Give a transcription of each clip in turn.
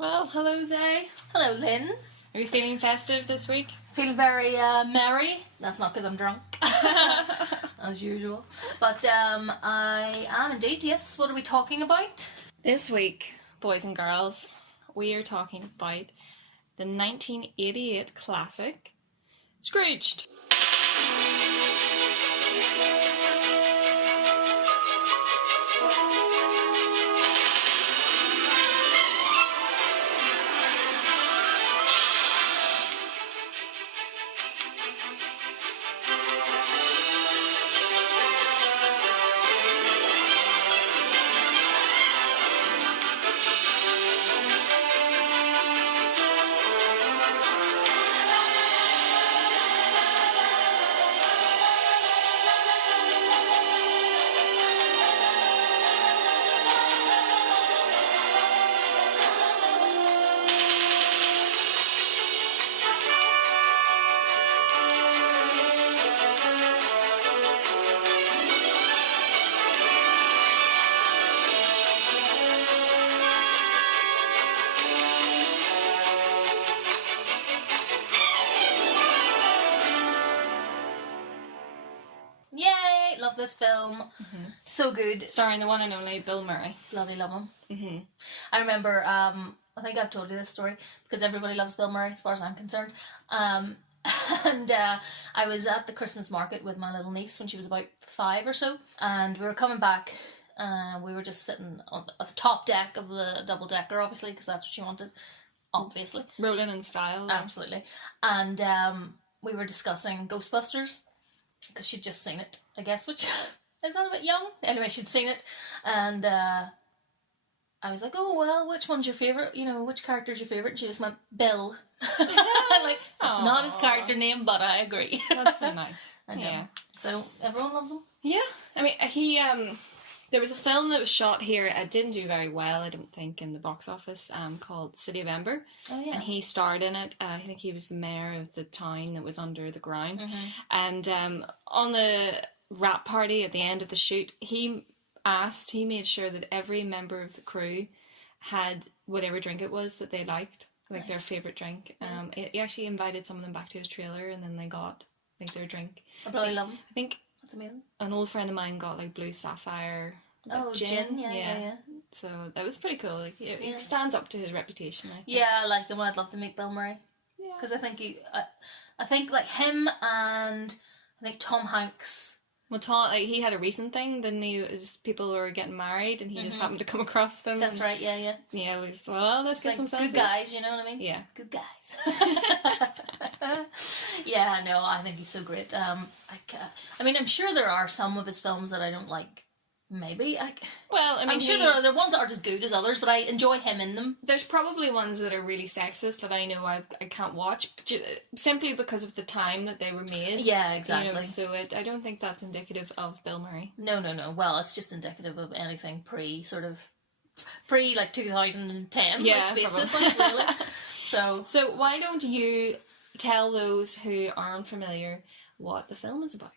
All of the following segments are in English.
Well, hello Zay. Hello, Lynn. Are you feeling festive this week? Feeling very merry. That's not because I'm drunk, as usual. But I am indeed, yes. What are we talking about? This week, boys and girls, we are talking about the 1988 classic, Scrooged. Yay! Love this film. So good. Starring the one and only Bill Murray. Bloody love him. I remember, I think I've told you this story, because everybody loves Bill Murray, as far as I'm concerned. And I was at the Christmas market with my little niece when she was about 5 or so, and we were coming back. We were just sitting on the top deck of the double-decker, obviously, because that's what she wanted. Obviously. Rolling in style. Absolutely. And we were discussing Ghostbusters, because she'd just seen it, I guess, which is that a bit young? Anyway, she'd seen it, and I was like, oh, well, which one's your favourite? You know, which character's your favourite? And she just went, Bill. Like, that's not his character name, but I agree. That's so nice. Yeah. So, everyone loves him? Yeah. I mean, there was a film that was shot here. It didn't do very well, I don't think, in the box office, called City of Ember. Oh, yeah. And he starred in it. I think he was the mayor of the town that was under the ground. And on the wrap party at the end of the shoot, he made sure that every member of the crew had whatever drink it was that they liked, like their favourite drink. He actually invited some of them back to his trailer, and then they got like their drink. I probably love him. I think That's amazing. an old friend of mine got like blue sapphire. Gin. Yeah. So that was pretty cool. Like, it stands up to his reputation, I think. Yeah, I like him. I'd love to meet Bill Murray. Yeah. Because I think I think like him and I think Tom Hanks. Well, Tom, like, he had a recent thing, didn't he? It was people were getting married, and he just happened to come across them. That's right. Yeah. Yeah, we just, well, let's get Like some good selfies. guys, you know what I mean? Yeah. Good guys. Yeah, no, I think he's so great. I mean, I'm sure there are some of his films that I don't like. Maybe. Well, I mean, I'm sure there are ones that aren't as good as others, but I enjoy him in them. There's probably ones that are really sexist that I know I can't watch, simply because of the time that they were made. Yeah, exactly. You know, so I don't think that's indicative of Bill Murray. No. Well, it's just indicative of anything pre like 2010. Yeah, let's face probably. it, like, really. So why don't you tell those who aren't familiar what the film is about?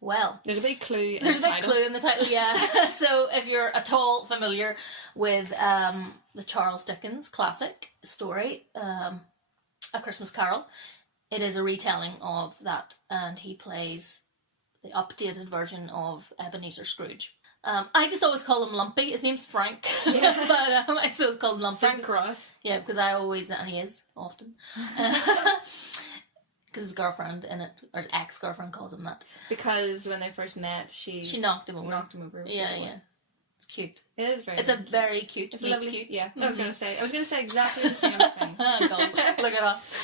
well, There's a big clue in there's the a big title. clue in the title, yeah. So if you're at all familiar with the Charles Dickens classic story, A Christmas Carol, it is a retelling of that, and he plays the updated version of Ebenezer Scrooge. I just always call him Lumpy. His name's Frank, Yeah. but I still call him Lumpy. Frank Cross. Yeah, because and he is often. Because his girlfriend in it, or his ex-girlfriend calls him that. Because when they first met, she knocked him over. knocked him over. Yeah, before. yeah. It's cute. It is very It's a cute. very cute. It's meet lovely. cute. Yeah, I was going to say exactly the same thing. Oh, God. Look at us.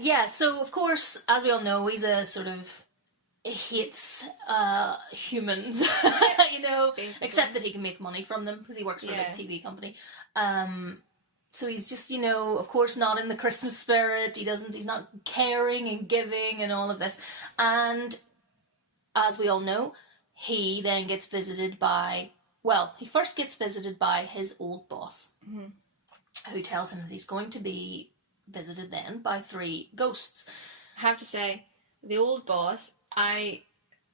Yeah, so of course, as we all know, he's a sort of hates humans, you know, Basically. except that he can make money from them because he works for a big TV company. So he's just, you know, of course not in the Christmas spirit. He's not caring and giving and all of this. And as we all know, he then gets visited by, he first gets visited by his old boss, who tells him that he's going to be visited then by 3 ghosts. I have to say, the old boss, I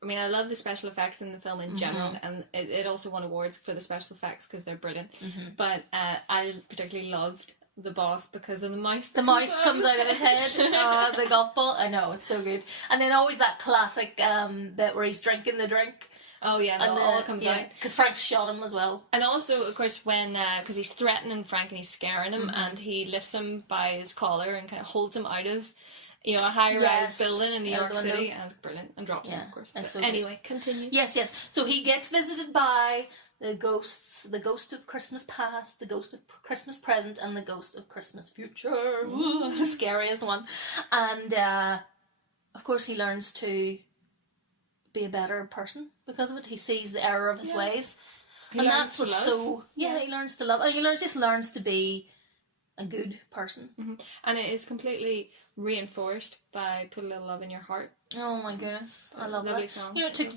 mean, I love the special effects in the film in general, and it also won awards for the special effects because they're brilliant. But I particularly loved the boss because of the mouse. The mouse comes out of his head. The golf ball. I know, it's so good. And then always that classic bit where he's drinking the drink. Oh yeah, and all comes out. Because Frank shot him as well. And also, of course, when because he's threatening Frank and he's scaring him, and he lifts him by his collar and kind of holds him out of, a high-rise building in New York City, and brilliant, and drops him, of course. So anyway, continue. Yes. So he gets visited by the ghosts, the ghost of Christmas past, the ghost of Christmas present, and the ghost of Christmas future. The scariest one. And of course, he learns to be a better person because of it. He sees the error of his ways, and that's what's so. Yeah, he learns to love, and he learns to be a good person. And it is completely reinforced by "Put a Little Love in Your Heart." Oh my goodness, I love that song. It took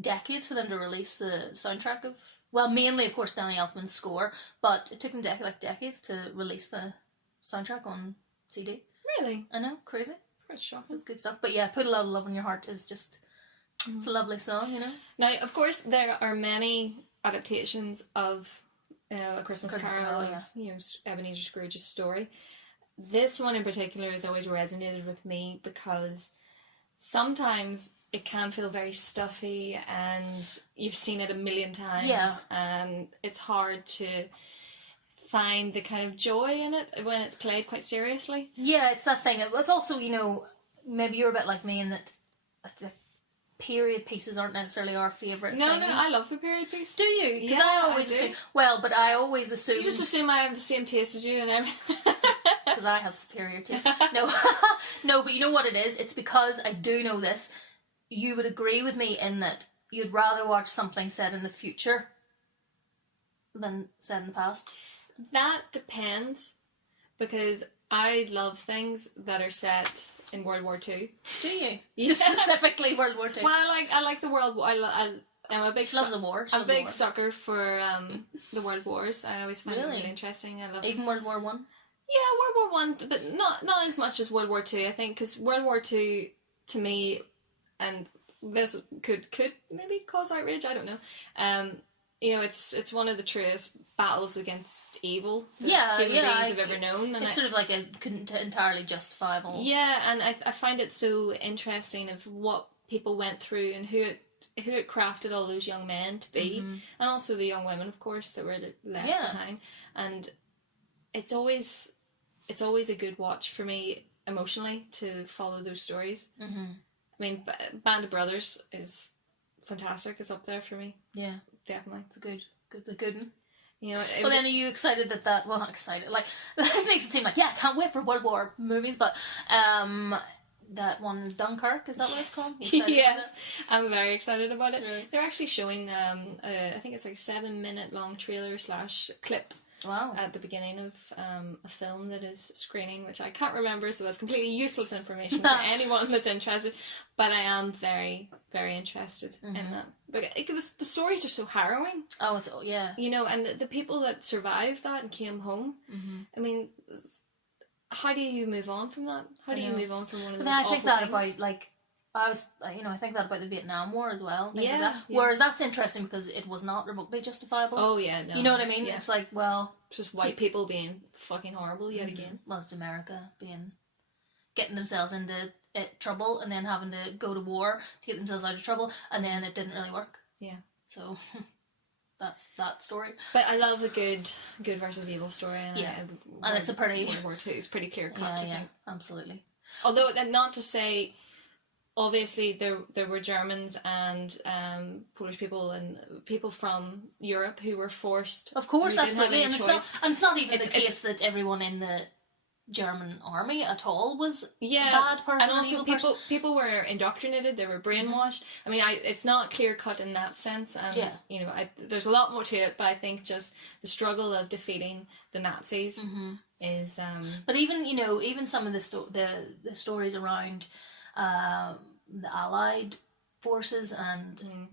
decades for them to release the soundtrack of. Well, mainly, of course, Danny Elfman's score, but it took them decades to release the soundtrack on CD. Really? I know, crazy. That's shocking. It's good stuff. But yeah, "Put a Little Love in Your Heart" is just. It's a lovely song, Now, of course, there are many adaptations of A Christmas Carol, Ebenezer Scrooge's story. This one in particular has always resonated with me because sometimes it can feel very stuffy and you've seen it a million times and it's hard to find the kind of joy in it when it's played quite seriously. Yeah, it's that thing. It's also, maybe you're a bit like me in that period pieces aren't necessarily our favourite No, thing. I love a period piece. Do you? Because I always assume... Well, but I always assume... You just assume I have the same taste as you and everything. Because I have superior taste. No, no, but you know what it is? It's because I do know this. You would agree with me in that you'd rather watch something set in the future than set in the past. That depends, because I love things that are set in World War II. Do you? Yeah. Just specifically World War II. Well, I like the World War. I'm a big. She loves a war. I'm a big sucker for the World Wars. I always find it really interesting. I love even World War One. Yeah, World War One, but not as much as World War Two. I think because World War Two, to me, and this could maybe cause outrage. I don't know. It's one of the truest battles against evil that human beings have ever known. And it's sort of like a entirely justifiable. Yeah, and I find it so interesting of what people went through and who it crafted all those young men to be, and also the young women, of course, that were left behind. And it's always a good watch for me emotionally to follow those stories. I mean, Band of Brothers is fantastic. It's up there for me. Yeah. Definitely. It's a good one. Well, then are you excited that well, not excited, like, this makes it seem like, I can't wait for World War movies, but, that one, Dunkirk, is that what it's called? Yes, I'm very excited about it. Really? They're actually showing, I think it's like a 7-minute long trailer / clip. Wow. At the beginning of a film that is screening, which I can't remember, so that's completely useless information for anyone that's interested. But I am very, very interested in that. Because the stories are so harrowing. Oh, yeah. And the people that survived that and came home, I mean, how do you move on from that? How do you move on from one of those awful things? About, like, I think that about the Vietnam War as well. Like that. Whereas that's interesting because it was not remotely justifiable. Oh, yeah, no. You know what I mean? Yeah. It's like, well... It's just white people being fucking horrible yet again. Well, it's America getting themselves into trouble and then having to go to war to get themselves out of trouble, and then it didn't really work. Yeah. So... That's that story. But I love a good versus evil story. And and it's a pretty... World War II is pretty clear cut, I think. Absolutely. Although, not to say... Obviously, there were Germans and Polish people and people from Europe who were forced. Of course, absolutely, and it's not even the case that everyone in the German army at all was a bad person. And also, people were indoctrinated; they were brainwashed. I mean, it's not clear cut in that sense, and there's a lot more to it. But I think just the struggle of defeating the Nazis is. But even some of the stories around. The Allied forces and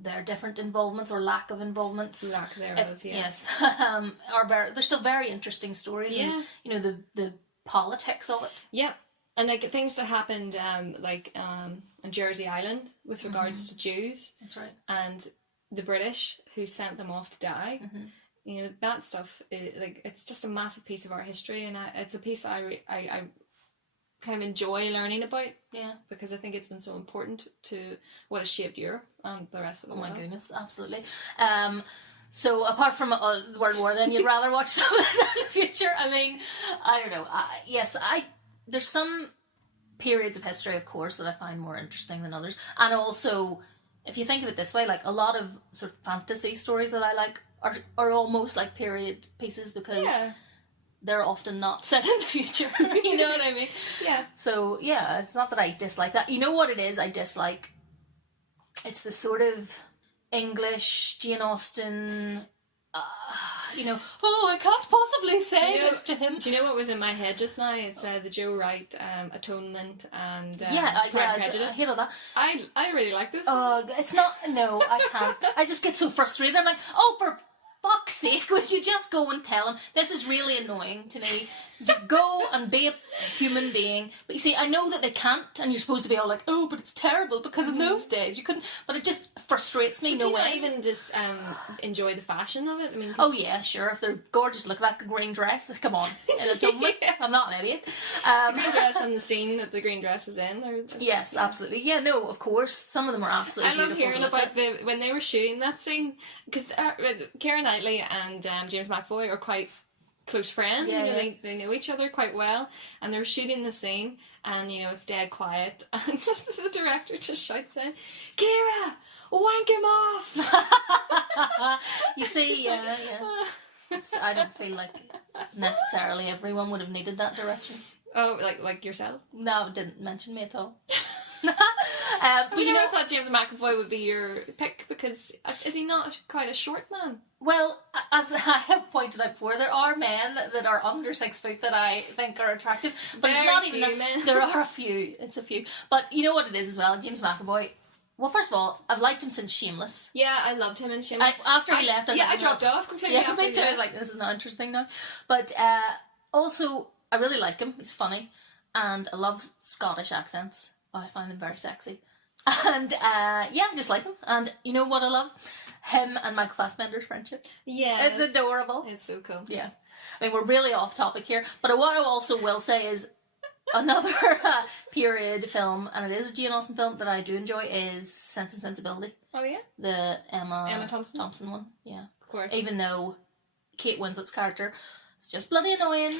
their different involvements or lack of involvements, lack thereof, yes, they're still very interesting stories. Yeah, and the politics of it. Yeah, and like things that happened, on Jersey Island with regards to Jews. That's right. And the British who sent them off to die. you know, that stuff is, like, it's just a massive piece of our history, and it's a piece that I kind of enjoy learning about. Yeah. Because I think it's been so important to what has shaped Europe and the rest of the world. Oh my goodness, absolutely. So apart from World War, then you'd rather watch some of this in the future? I mean, I don't know. There's some periods of history, of course, that I find more interesting than others. And also, if you think of it this way, like a lot of sort of fantasy stories that I like are almost like period pieces, because they're often not set in the future. You know what I mean? Yeah. So, yeah, it's not that I dislike that. You know what it is I dislike? It's the sort of English, Jane Austen, I can't possibly say this to him. Do you know what was in my head just now? It's the Joe Wright Atonement and Pride and Prejudice. I hear all that. I really like this. It's not. No, I can't. I just get so frustrated. I'm like, oh, for fuck's sake, would you just go and tell him? This is really annoying to me. Just go and be a human being. But you see, I know that they can't, and you're supposed to be all like, oh, but it's terrible, because in those days you couldn't. But it just frustrates me. Do you not even just enjoy the fashion of it? I mean, oh yeah, sure. If they're gorgeous, look at that green dress. Come on, in Atonement. I'm not an idiot. The green dress and the scene that the green dress is in. Yes, absolutely. Yeah, no, of course. Some of them are absolutely beautiful. I love hearing about when they were shooting that scene, because Keira Knightley and James McAvoy are quite close friends. They know each other quite well, and they're shooting the scene, and it's dead quiet, and the director just shouts in, "Keira, wank him off!" You see, yeah. I don't feel like necessarily everyone would have needed that direction. Oh, like yourself? No, it didn't mention me at all. But I thought James McAvoy would be your pick, because is he not quite a short man? Well, as I have pointed out before, there are men that are under 6 foot that I think are attractive, but it's not even that. There are a few. It's a few. But you know what it is as well, James McAvoy. Well, first of all, I've liked him since Shameless. Yeah, I loved him in Shameless. After he left, I dropped off completely. Yeah, me too. I was like, this is not interesting now. But also, I really like him. He's funny, and I love Scottish accents. I find them very sexy. And I just like him. And you know what I love? Him and Michael Fassbender's friendship. Yeah. It's adorable. It's so cool. Yeah. I mean, we're really off topic here. But what I also will say is another period film, and it is a Jane Austen film that I do enjoy, is Sense and Sensibility. Oh, yeah? The Emma Thompson one. Yeah. Of course. Even though Kate Winslet's character is just bloody annoying.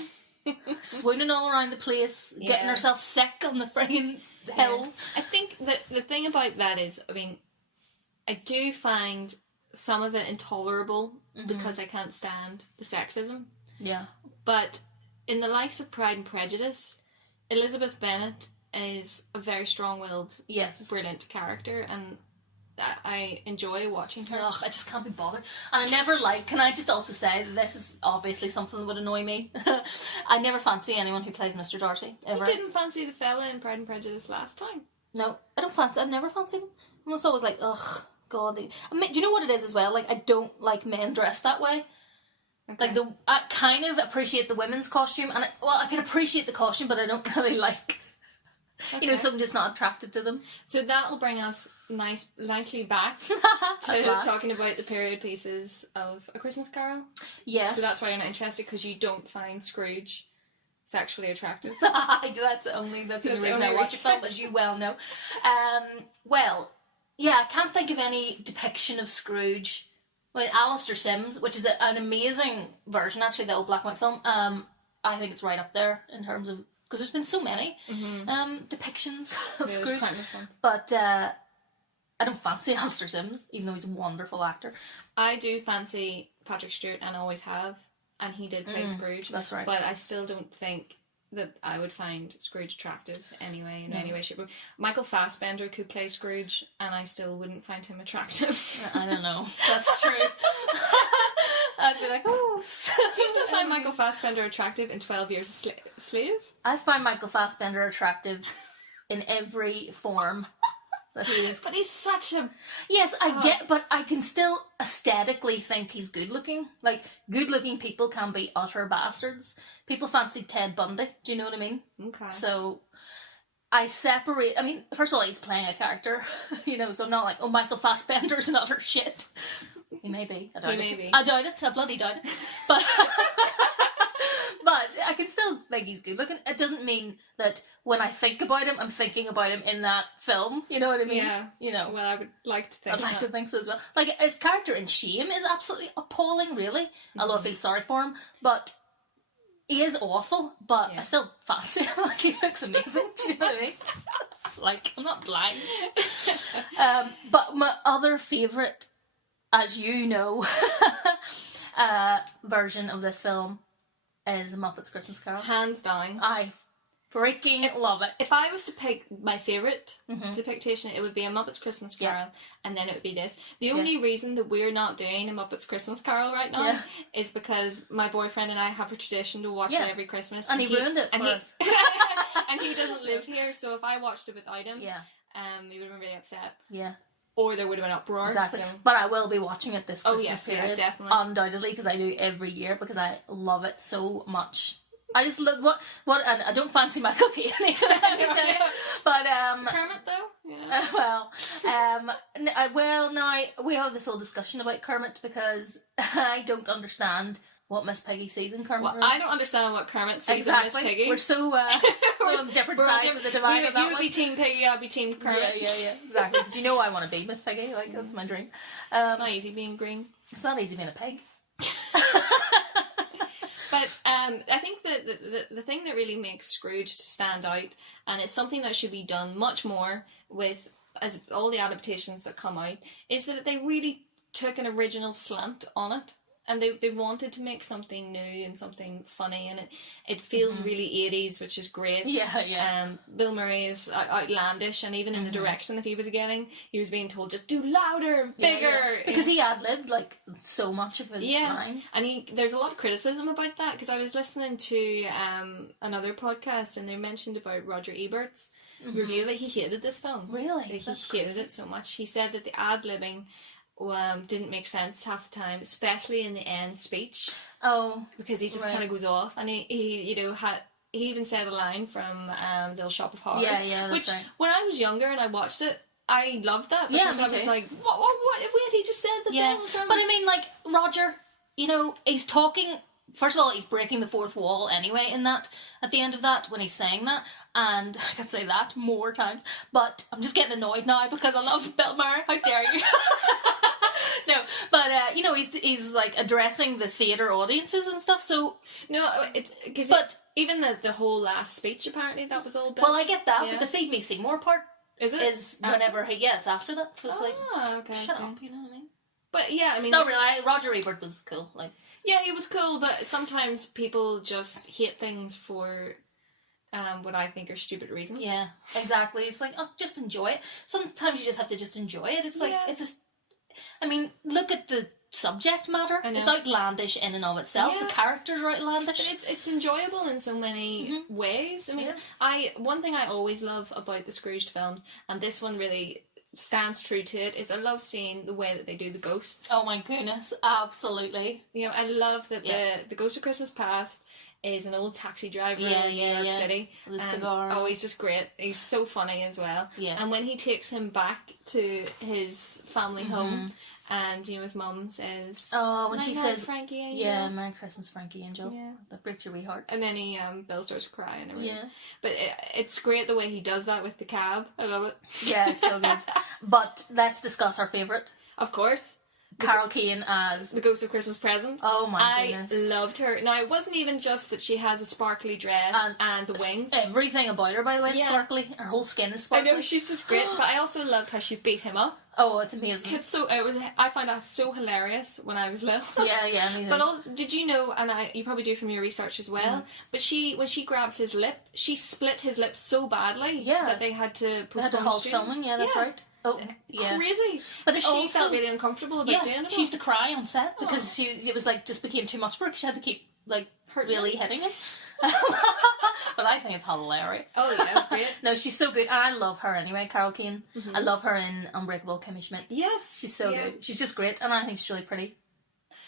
Swooning all around the place, getting herself sick on the friggin' hill. I think that the thing about that is, I mean, I do find some of it intolerable because I can't stand the sexism. Yeah. But in the likes of Pride and Prejudice, Elizabeth Bennet is a very strong-willed, brilliant character, and I enjoy watching her. Ugh, I just can't be bothered. And I never can I just also say that this is obviously something that would annoy me. I never fancy anyone who plays Mr. Darcy, ever. You didn't fancy the fella in Pride and Prejudice last time? No, I've never fancied him. I'm just always like, ugh, God. I mean, do you know what it is as well? Like, I don't like men dressed that way. Okay. Like, I kind of appreciate the women's costume, and I can appreciate the costume, but I don't really like, someone just not attracted to them. So that'll bring us nicely back to talking about the period pieces of A Christmas Carol. Yes. So that's why you're not interested, because you don't find Scrooge sexually attractive. That's the only reason I watch a film, as you well know. I can't think of any depiction of Scrooge. Well, Alistair Sims, which is an amazing version, actually, the old black and white film. I think it's right up there in terms of, because there's been so many depictions of Scrooge. But I don't fancy Alistair Sims, even though he's a wonderful actor. I do fancy Patrick Stewart, and always have, and he did play Scrooge. That's right. But I still don't think that I would find Scrooge attractive anyway, in any way, shape, or Michael Fassbender could play Scrooge, and I still wouldn't find him attractive. I don't know. That's true. I'd be like, oh. Do you still find Michael Fassbender attractive in 12 Years a Slave? I find Michael Fassbender attractive in every form that he is. But he's such a... Yes, but I can still aesthetically think he's good looking. Like, good looking people can be utter bastards. People fancy Ted Bundy. Do you know what I mean? Okay. So I separate... I mean, first of all, he's playing a character, so I'm not like, oh, Michael Fassbender's an utter shit. He may be. I doubt He may it. be. I doubt it. I bloody doubt it. But but I can still think he's good looking. It doesn't mean that when I think about him, I'm thinking about him in that film. You know what I mean? Yeah. You know. Well, I would like to think I'd like that. to think so as well. Like, his character in Shame is absolutely appalling, really. Although I feel sorry for him. But he is awful, but I still fancy him. Like, he looks amazing. Do you know what I mean? Like, I'm not blind. But my other favourite, as you know, version of this film is A Muppet's Christmas Carol. Hands down. I freaking love it. If I was to pick my favourite depiction, it would be A Muppet's Christmas Carol, and then it would be this. The only reason that we're not doing A Muppet's Christmas Carol right now is because my boyfriend and I have a tradition to watch it every Christmas. And he ruined it for us. And he doesn't live here, so if I watched it without him, he would have been really upset. Yeah. Or there would have been uproar. Exactly. So. But I will be watching it this Christmas period. Yeah, definitely. Undoubtedly, because I do every year, because I love it so much. I just love what and I don't fancy Michael Caine either, let me tell you. But Kermit though? Yeah. Well, now we have this whole discussion about Kermit because I don't understand what Miss Piggy sees in Kermit. Well, I don't understand what Kermit sees in Miss Piggy. We're so on different sides of the divide. You would be Team Piggy, I'd be Team Kermit. Yeah, exactly. Because you know I want to be Miss Piggy. Like, that's my dream. It's not easy being green. It's not easy being a pig. But I think that the thing that really makes Scrooged stand out, and it's something that should be done much more with as all the adaptations that come out, is that they really took an original slant on it. And they wanted to make something new and something funny, and it feels really 80s, which is great. Yeah. Bill Murray is outlandish, and even in the direction that he was getting, he was being told just do louder, bigger. Yeah. Because he ad-libbed like so much of his lines. And there's a lot of criticism about that, because I was listening to another podcast, and they mentioned about Roger Ebert's review of it. He hated this film. Really? He hated it so much. He said that the ad-libbing didn't make sense half the time, especially in the end speech. Oh, because he just kind of goes off, and he he even said a line from The Little Shop of Horrors. Yeah, that's right. When I was younger and I watched it, I loved that because I was like, what? Wait, he just said the thing from... But I mean, like, Roger, he's talking. First of all, he's breaking the fourth wall anyway in that, at the end of that, when he's saying that, and I could say that more times, but I'm just getting annoyed now because I love Bill Murray. How dare you? No, but he's like addressing the theatre audiences and stuff. So even the whole last speech, apparently that was all Bill. Well, I get that, but the Feed Me Seymour part is whenever it's after that. So it's shut up, you know what I mean? But yeah, I mean, no, really, Roger Ebert was cool. Like, yeah, he was cool, but sometimes people just hate things for what I think are stupid reasons. Yeah, exactly. It's like, just enjoy it. Sometimes you just have to just enjoy it. It's like I mean, look at the subject matter. It's outlandish in and of itself. The characters are outlandish. But it's enjoyable in so many ways. I mean, one thing I always love about the Scrooged films, and this one really stands true to it, is I love seeing the way that they do the ghosts. Oh my goodness, absolutely. I love that the Ghost of Christmas Past is an old taxi driver in New York City. With a cigar. Oh, he's just great. He's so funny as well. Yeah. And when he takes him back to his family home, and his mum says, "Oh, when she says, Frankie Angel." Yeah, Merry Christmas, Frankie Angel. Yeah, that breaks your wee heart. And then Bill starts crying. Yeah. But it's great the way he does that with the cab. I love it. Yeah, it's so good. But let's discuss our favourite. Of course. Carol Kane as the Ghost of Christmas Present. Oh my goodness. I loved her. Now, it wasn't even just that she has a sparkly dress and the wings. Everything about her, by the way, is sparkly. Her whole skin is sparkly. I know, she's just great. But I also loved how she beat him up. Oh, it's amazing. I find that so hilarious when I was little. Yeah, me too. But also, did you know, and you probably do from your research as well, but when she grabs his lip, she split his lip so badly that they had to postpone they had to halt filming, that's right. Oh, yeah. Crazy. But she felt really uncomfortable about doing it. She used to cry on set because it was like just became too much for her because she had to keep like really hitting it. But I think it's hilarious. Oh yeah, it's great. No, she's so good. And I love her anyway, Carol Kane. I love her in Unbreakable Kimmy Schmidt. Yes. She's so good. She's just great, and I think she's really pretty.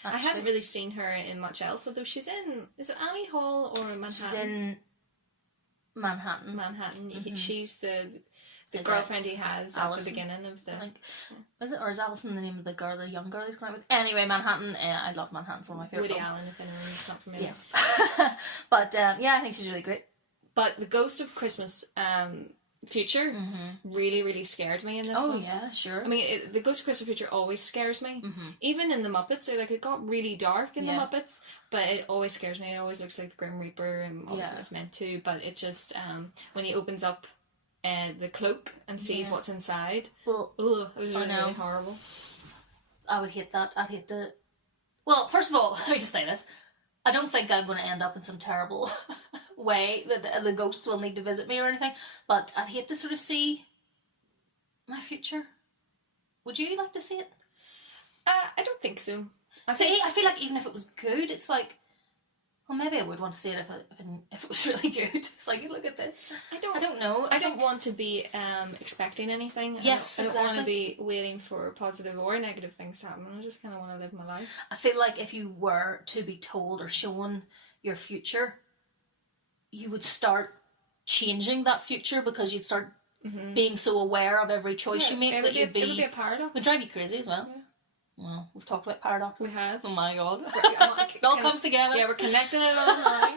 Actually. I haven't really seen her in much else, although she's in, is it Annie Hall or Manhattan? She's in Manhattan. She's the the his girlfriend ex, he has Alison, at the beginning of the... I think. Is it? Or is Alison the name of the girl, the young girl he's going out with? Anyway, Manhattan. I love Manhattan. It's one of my favourite Woody films. Allen, if anyone's not familiar. Yes. But, yeah, I think she's really great. But the Ghost of Christmas Future really, really scared me in this one. Oh, yeah, sure. I mean, the Ghost of Christmas Future always scares me. Even in the Muppets, like, it got really dark in the Muppets, but it always scares me. It always looks like the Grim Reaper, and obviously it's meant to, but it just, when he opens up the cloak and sees what's inside, it was really, really horrible. I would hate that. I'd hate to... Well, first of all, let me just say this. I don't think I'm going to end up in some terrible way that the ghosts will need to visit me or anything, but I'd hate to sort of see my future. Would you like to see it? I don't think so. I feel like even if it was good, it's like, well, maybe I would want to see it if it was really good. It's like, look at this. I don't know. I don't want to be expecting anything. Yes, I don't exactly. want to be waiting for positive or negative things to happen. I just kind of want to live my life. I feel like if you were to be told or shown your future, you would start changing that future because you'd start being so aware of every choice you make that it would be a paradox. It would drive you crazy as well. Yeah. Well, we've talked about paradoxes. We have. Oh my god. It all comes together. Yeah, we're connecting it all now.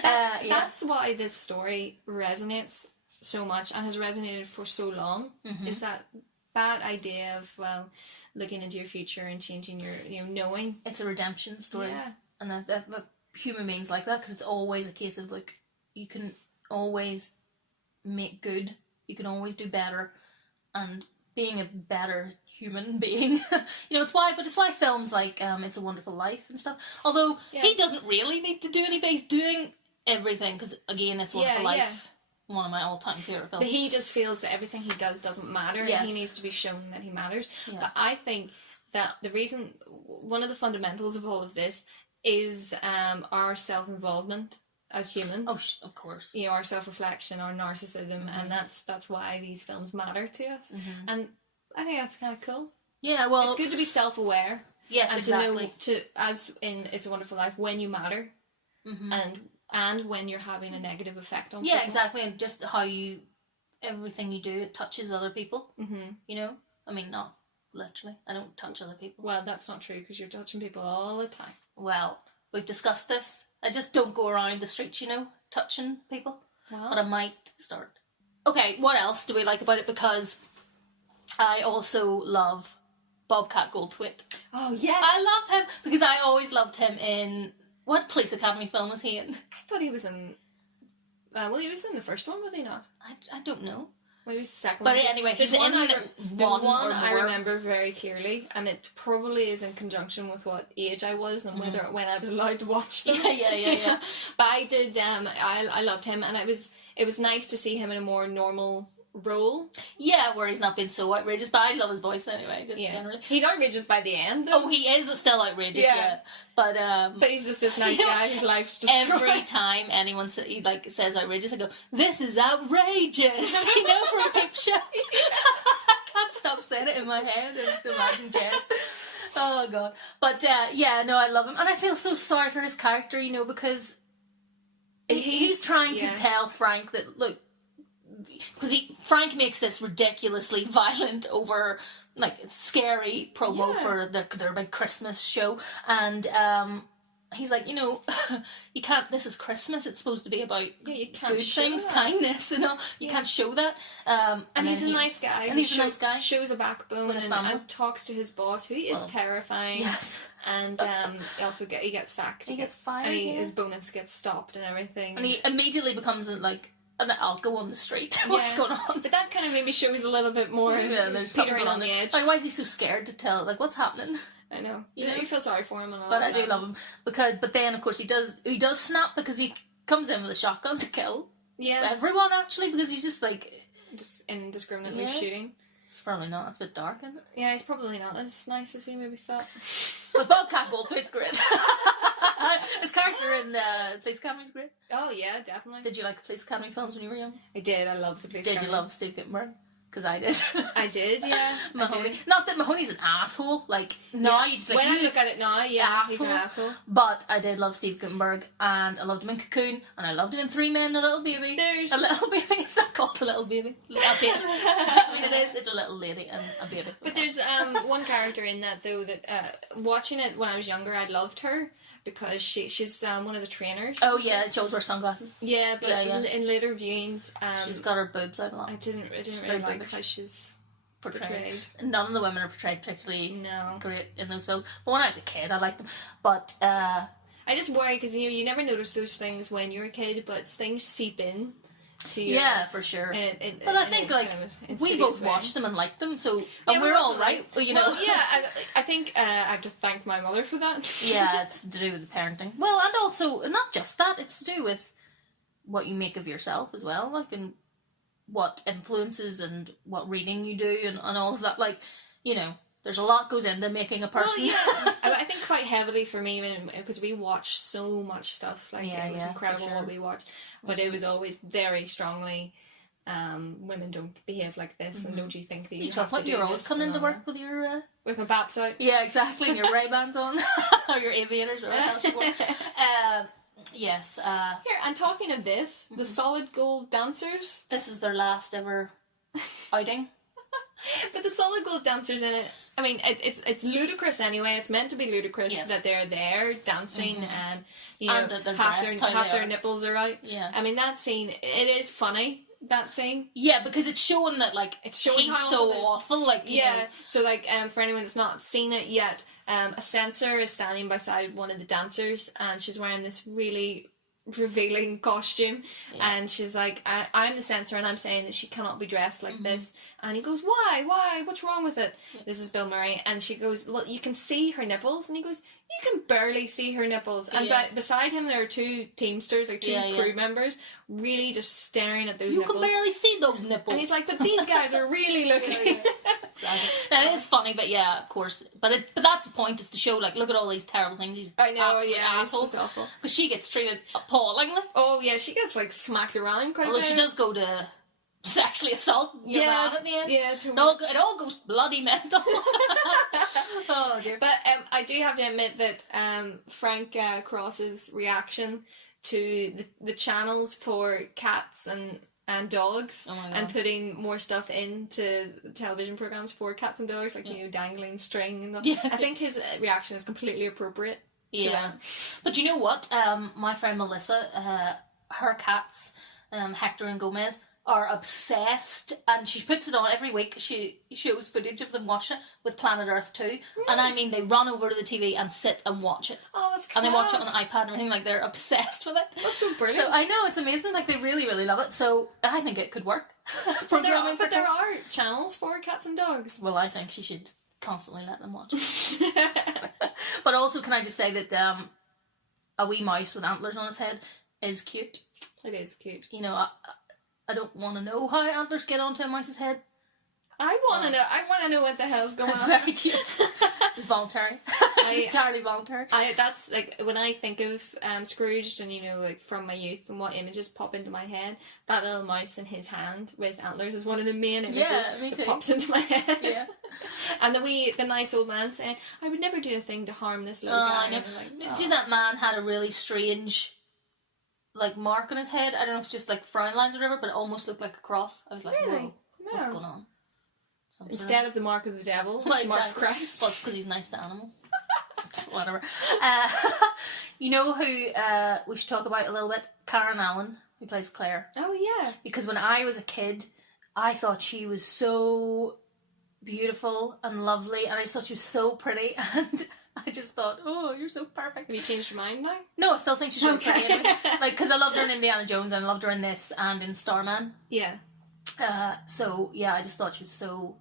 That's why this story resonates so much and has resonated for so long. Is that idea of, well, looking into your future and changing your, knowing. It's a redemption story. Yeah. And that human beings like that, because it's always a case of, like, you can always make good, you can always do better, and being a better human being, it's why films like It's a Wonderful Life and stuff, although he doesn't really need to do anything, he's doing everything, because again, It's a Wonderful Life, one of my all-time favourite films. But he just feels that everything he does doesn't matter, and he needs to be shown that he matters. But I think that the reason, one of the fundamentals of all of this is our self-involvement as humans. Oh, of course. Our self-reflection, our narcissism, and that's why these films matter to us. And I think that's kind of cool. Yeah, well, it's good to be self-aware. Yes, and exactly. to know, as in It's a Wonderful Life, when you matter, and when you're having a negative effect on people. Yeah, exactly, and just how everything you do, it touches other people. I mean, not literally. I don't touch other people. Well, that's not true, because you're touching people all the time. Well, we've discussed this. I just don't go around the streets, touching people. Wow. But I might start. Okay, what else do we like about it? Because I also love Bobcat Goldthwait. Oh, yes! I love him, because I always loved him in... What Police Academy film was he in? I thought he was in... he was in the first one, was he not? I don't know. Well, he was the second but one. But anyway, there's he's one in one I remember very clearly, and it probably is in conjunction with what age I was and when I was allowed to watch them. Yeah. But I did, I loved him, and it was nice to see him in a more normal role. Yeah, where he's not been so outrageous, but I love his voice anyway, just generally. He's outrageous by the end, though. Oh, he is still outrageous, yeah. But he's just this nice guy whose life's destroyed. Every time anyone says outrageous, I go, "This is outrageous!" From a peep show. I can't stop saying it in my head. I just imagine Jess. Oh, God. But, I love him. And I feel so sorry for his character, because he's trying to tell Frank that, look, because Frank makes this ridiculously violent over, it's scary promo for their big Christmas show, and he's like, you can't, this is Christmas, it's supposed to be about you can't good things, kindness, you can't show that. And he's a nice guy. And he's a nice guy. Shows a backbone and talks to his boss, who is terrifying. Yes. And he gets sacked. He gets fired. And his bonus gets stopped and everything. And he immediately becomes an alco on the street. What's going on? But that kind of maybe shows a little bit more. There's teetering on the edge. Why is he so scared to tell? What's happening? I know. You feel sorry for him. But I do love him but then of course he does snap, because he comes in with a shotgun to kill everyone, actually, because he's just indiscriminately shooting. It's probably not. It's a bit dark, isn't it? Yeah, it's probably not as nice as we maybe thought. But Bobcat Goldthwait's great. His character in Police Academy's great. Oh yeah, definitely. Did you like the Police Academy films when you were young? I did. I loved the Police Academy. Did you love Steve Guttenberg? because I did. I did, yeah. Mahoney. I did. Not that Mahoney's an asshole. Like, now you'd like, when I look at it now, yeah, he's an asshole. But I did love Steve Guttenberg, and I loved him in Cocoon, and I loved him in Three Men and a Little Baby. There's a little baby. It's not called a little baby. A baby. I mean, it is. It's a little lady and a baby. But there's one character in that though that watching it when I was younger, I loved her. Because she's one of the trainers. Oh yeah, she always wears sunglasses. Yeah, but in later viewings, she's got her boobs out a lot. I didn't really like how she's portrayed. None of the women are portrayed particularly great in those films. But when I was a kid, I liked them. But I just worry because you never notice those things when you're a kid, but things seep in. Yeah, for sure. But I think like we both watched them and liked them, so and we're all right. You know. Well, yeah, I think I have to thank my mother for that. Yeah, it's to do with the parenting. Well, and also not just that; it's to do with what you make of yourself as well, like and what influences and what reading you do and all of that. Like, you know, there's a lot goes into making a person. Well, yeah, I think quite heavily for me because we watched so much stuff. Like it was incredible what we watched, but it was always very strongly. Women don't behave like this, and don't you think that you have to do you're always coming into work with your with my baps out? Yeah, exactly, and your Ray-Bans on or your aviators or what else you want. Yes. Here, and talking of this, the Solid Gold Dancers. This is their last ever outing. But the Solid Gold Dancers in it, I mean, it's ludicrous anyway. It's meant to be ludicrous that they're there dancing and you know and half their nipples are out. Yeah. I mean that scene, it is funny. That scene. Yeah, because it's showing that like it's showing he's so awful. Like you know. So like for anyone that's not seen it yet, a censor is standing beside one of the dancers, and she's wearing this really revealing costume, and she's like, I'm the censor and I'm saying that she cannot be dressed like this, and he goes, why what's wrong with it? This is Bill Murray, and she goes, well, you can see her nipples, and he goes, you can barely see her nipples, and beside him there are two teamsters, like two crew members, really just staring at those nipples. You can barely see those nipples, and he's like, but these guys are really looking. Exactly. Now, it is funny, but yeah, of course. But that's the point, is to show, like, look at all these terrible things. These absolute assholes. It's awful. Because she gets treated appallingly. Oh, yeah, she gets, like, smacked around quite a bit. Although she does go to sexually assault your man at the end. Yeah, totally. It all goes bloody mental. Oh, dear. But I do have to admit that Frank Cross's reaction to the channels for cats and dogs, and putting more stuff into television programs for cats and dogs, like you know, dangling string and that. I think his reaction is completely appropriate. Yeah, but you know what? My friend Melissa, her cats, Hector and Gomez, are obsessed, and she puts it on every week. She shows footage of them watching it with Planet Earth too, and I mean they run over to the TV and sit and watch it. Oh, that's class. And they watch it on the iPad and everything. Like, they're obsessed with it. That's so brilliant. So I know, it's amazing. Like, they really, really love it. So I think it could work. But there are channels for cats and dogs. Well, I think she should constantly let them watch it. But also, can I just say that a wee mouse with antlers on his head is cute. It is cute. You know, I don't want to know how antlers get onto a mouse's head. I want to know. I want to know what the hell's going on. It's very cute. It's voluntary. It's entirely voluntary. That's like when I think of Scrooged, and you know, like from my youth and what images pop into my head. That little mouse in his hand with antlers is one of the main images that pops into my head. Yeah. And the nice old man saying, "I would never do a thing to harm this little guy." I know. Like, See, that man had a really strange, like, mark on his head. I don't know if it's just like frown lines or whatever, but it almost looked like a cross. I was like, really? Whoa, what's going on? Instead of the mark of the devil, it's the mark of Christ. Well, it's because he's nice to animals. Whatever. You know who we should talk about a little bit? Karen Allen, who plays Claire. Oh, yeah. Because when I was a kid, I thought she was so beautiful and lovely, and I just thought she was so pretty, and I just thought, oh, you're so perfect. Have you changed your mind now? No, I still think she's really pretty anyway. Like, because I loved her in Indiana Jones, and I loved her in this and in Starman. Yeah. So, yeah, I just thought she was so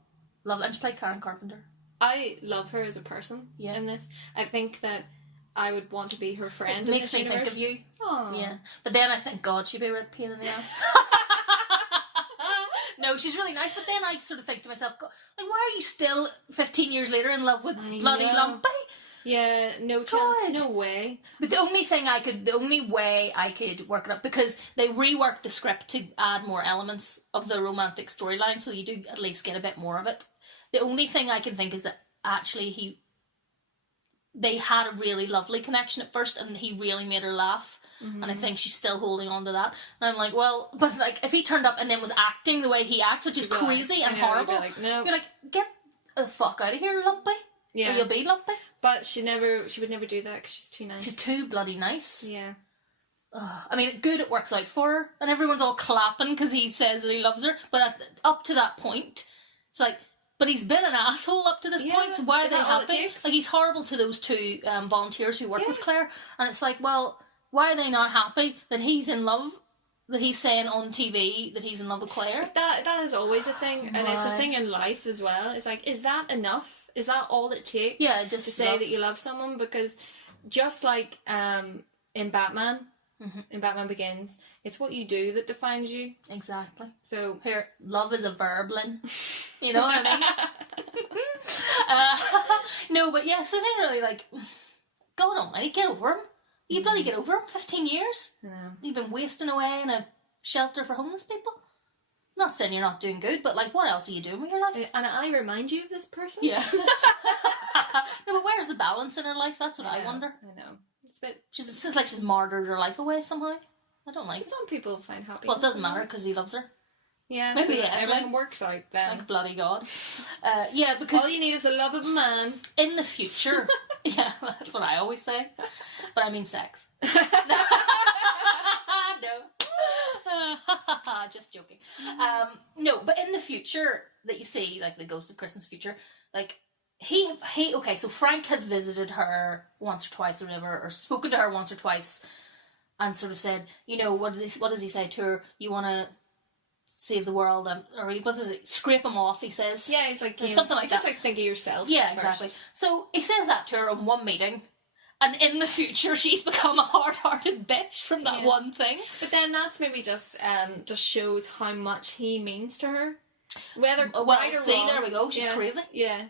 lovely. And she played Karen Carpenter. I love her as a person in this. I think that I would want to be her friend. It makes me think of you. Aww. Yeah. But then I think, God, she'd be a real pain in the ass. No, she's really nice, but then I sort of think to myself, like, why are you still 15 years later in love with bloody Lumpy? Yeah, no God. chance, no way. But the only way I could work it up, because they reworked the script to add more elements of the romantic storyline, so you do at least get a bit more of it. The only thing I can think is that actually they had a really lovely connection at first, and he really made her laugh. And I think she's still holding on to that. And I'm like, well, but like, if he turned up and then was acting the way he acts, which is crazy and horrible, no. you're like, get the fuck out of here, Lumpy. Yeah. Or you'll be Lumpy. But she would never do that because she's too nice. She's too bloody nice. Yeah. I mean, good, it works out for her, and everyone's all clapping because he says that he loves her. But up to that point, it's like, but he's been an asshole up to this point, so why are they happy? Like, he's horrible to those two volunteers who work with Claire, and it's like, well, why are they not happy that he's in love? That he's saying on TV that he's in love with Claire? But that is always a thing, and it's a thing in life as well. It's like, is that enough? Is that all it takes? Yeah, just to say that you love someone? Because just like in Batman, in Batman Begins, it's what you do that defines you. Exactly. So here, love is a verb, Lynn. You know what I mean? No, but yeah, so generally, like, go on, Eddie, get over him. You bloody get over him. 15 years. I know. You've been wasting away in a shelter for homeless people. I'm not saying you're not doing good, but like, what else are you doing with your life? And I remind you of this person. Yeah. No, but where's the balance in her life? That's what I wonder. I know. It's a bit. It's like she's martyred her life away somehow. I don't like it. Some people find happiness. Well, it doesn't matter because he loves her. Yeah, maybe so everything works out then. Like bloody God. Yeah, because all you need is the love of a man. In the future. Yeah, that's what I always say. But I mean sex. No. Just joking. No, but in the future that you see, like the Ghost of Christmas Future, like okay, so Frank has visited her once or twice or whatever, or spoken to her once or twice, and sort of said, you know, what does he say to her? You want to save the world, or what does it? Scrape him off, he says. Yeah, he's like, something like just that. Like think of yourself. Yeah, exactly. First. So he says that to her in one meeting, and in the future she's become a hard-hearted bitch from that one thing. But then that's maybe just shows how much he means to her. Whether right or wrong. There we go. She's crazy. Yeah.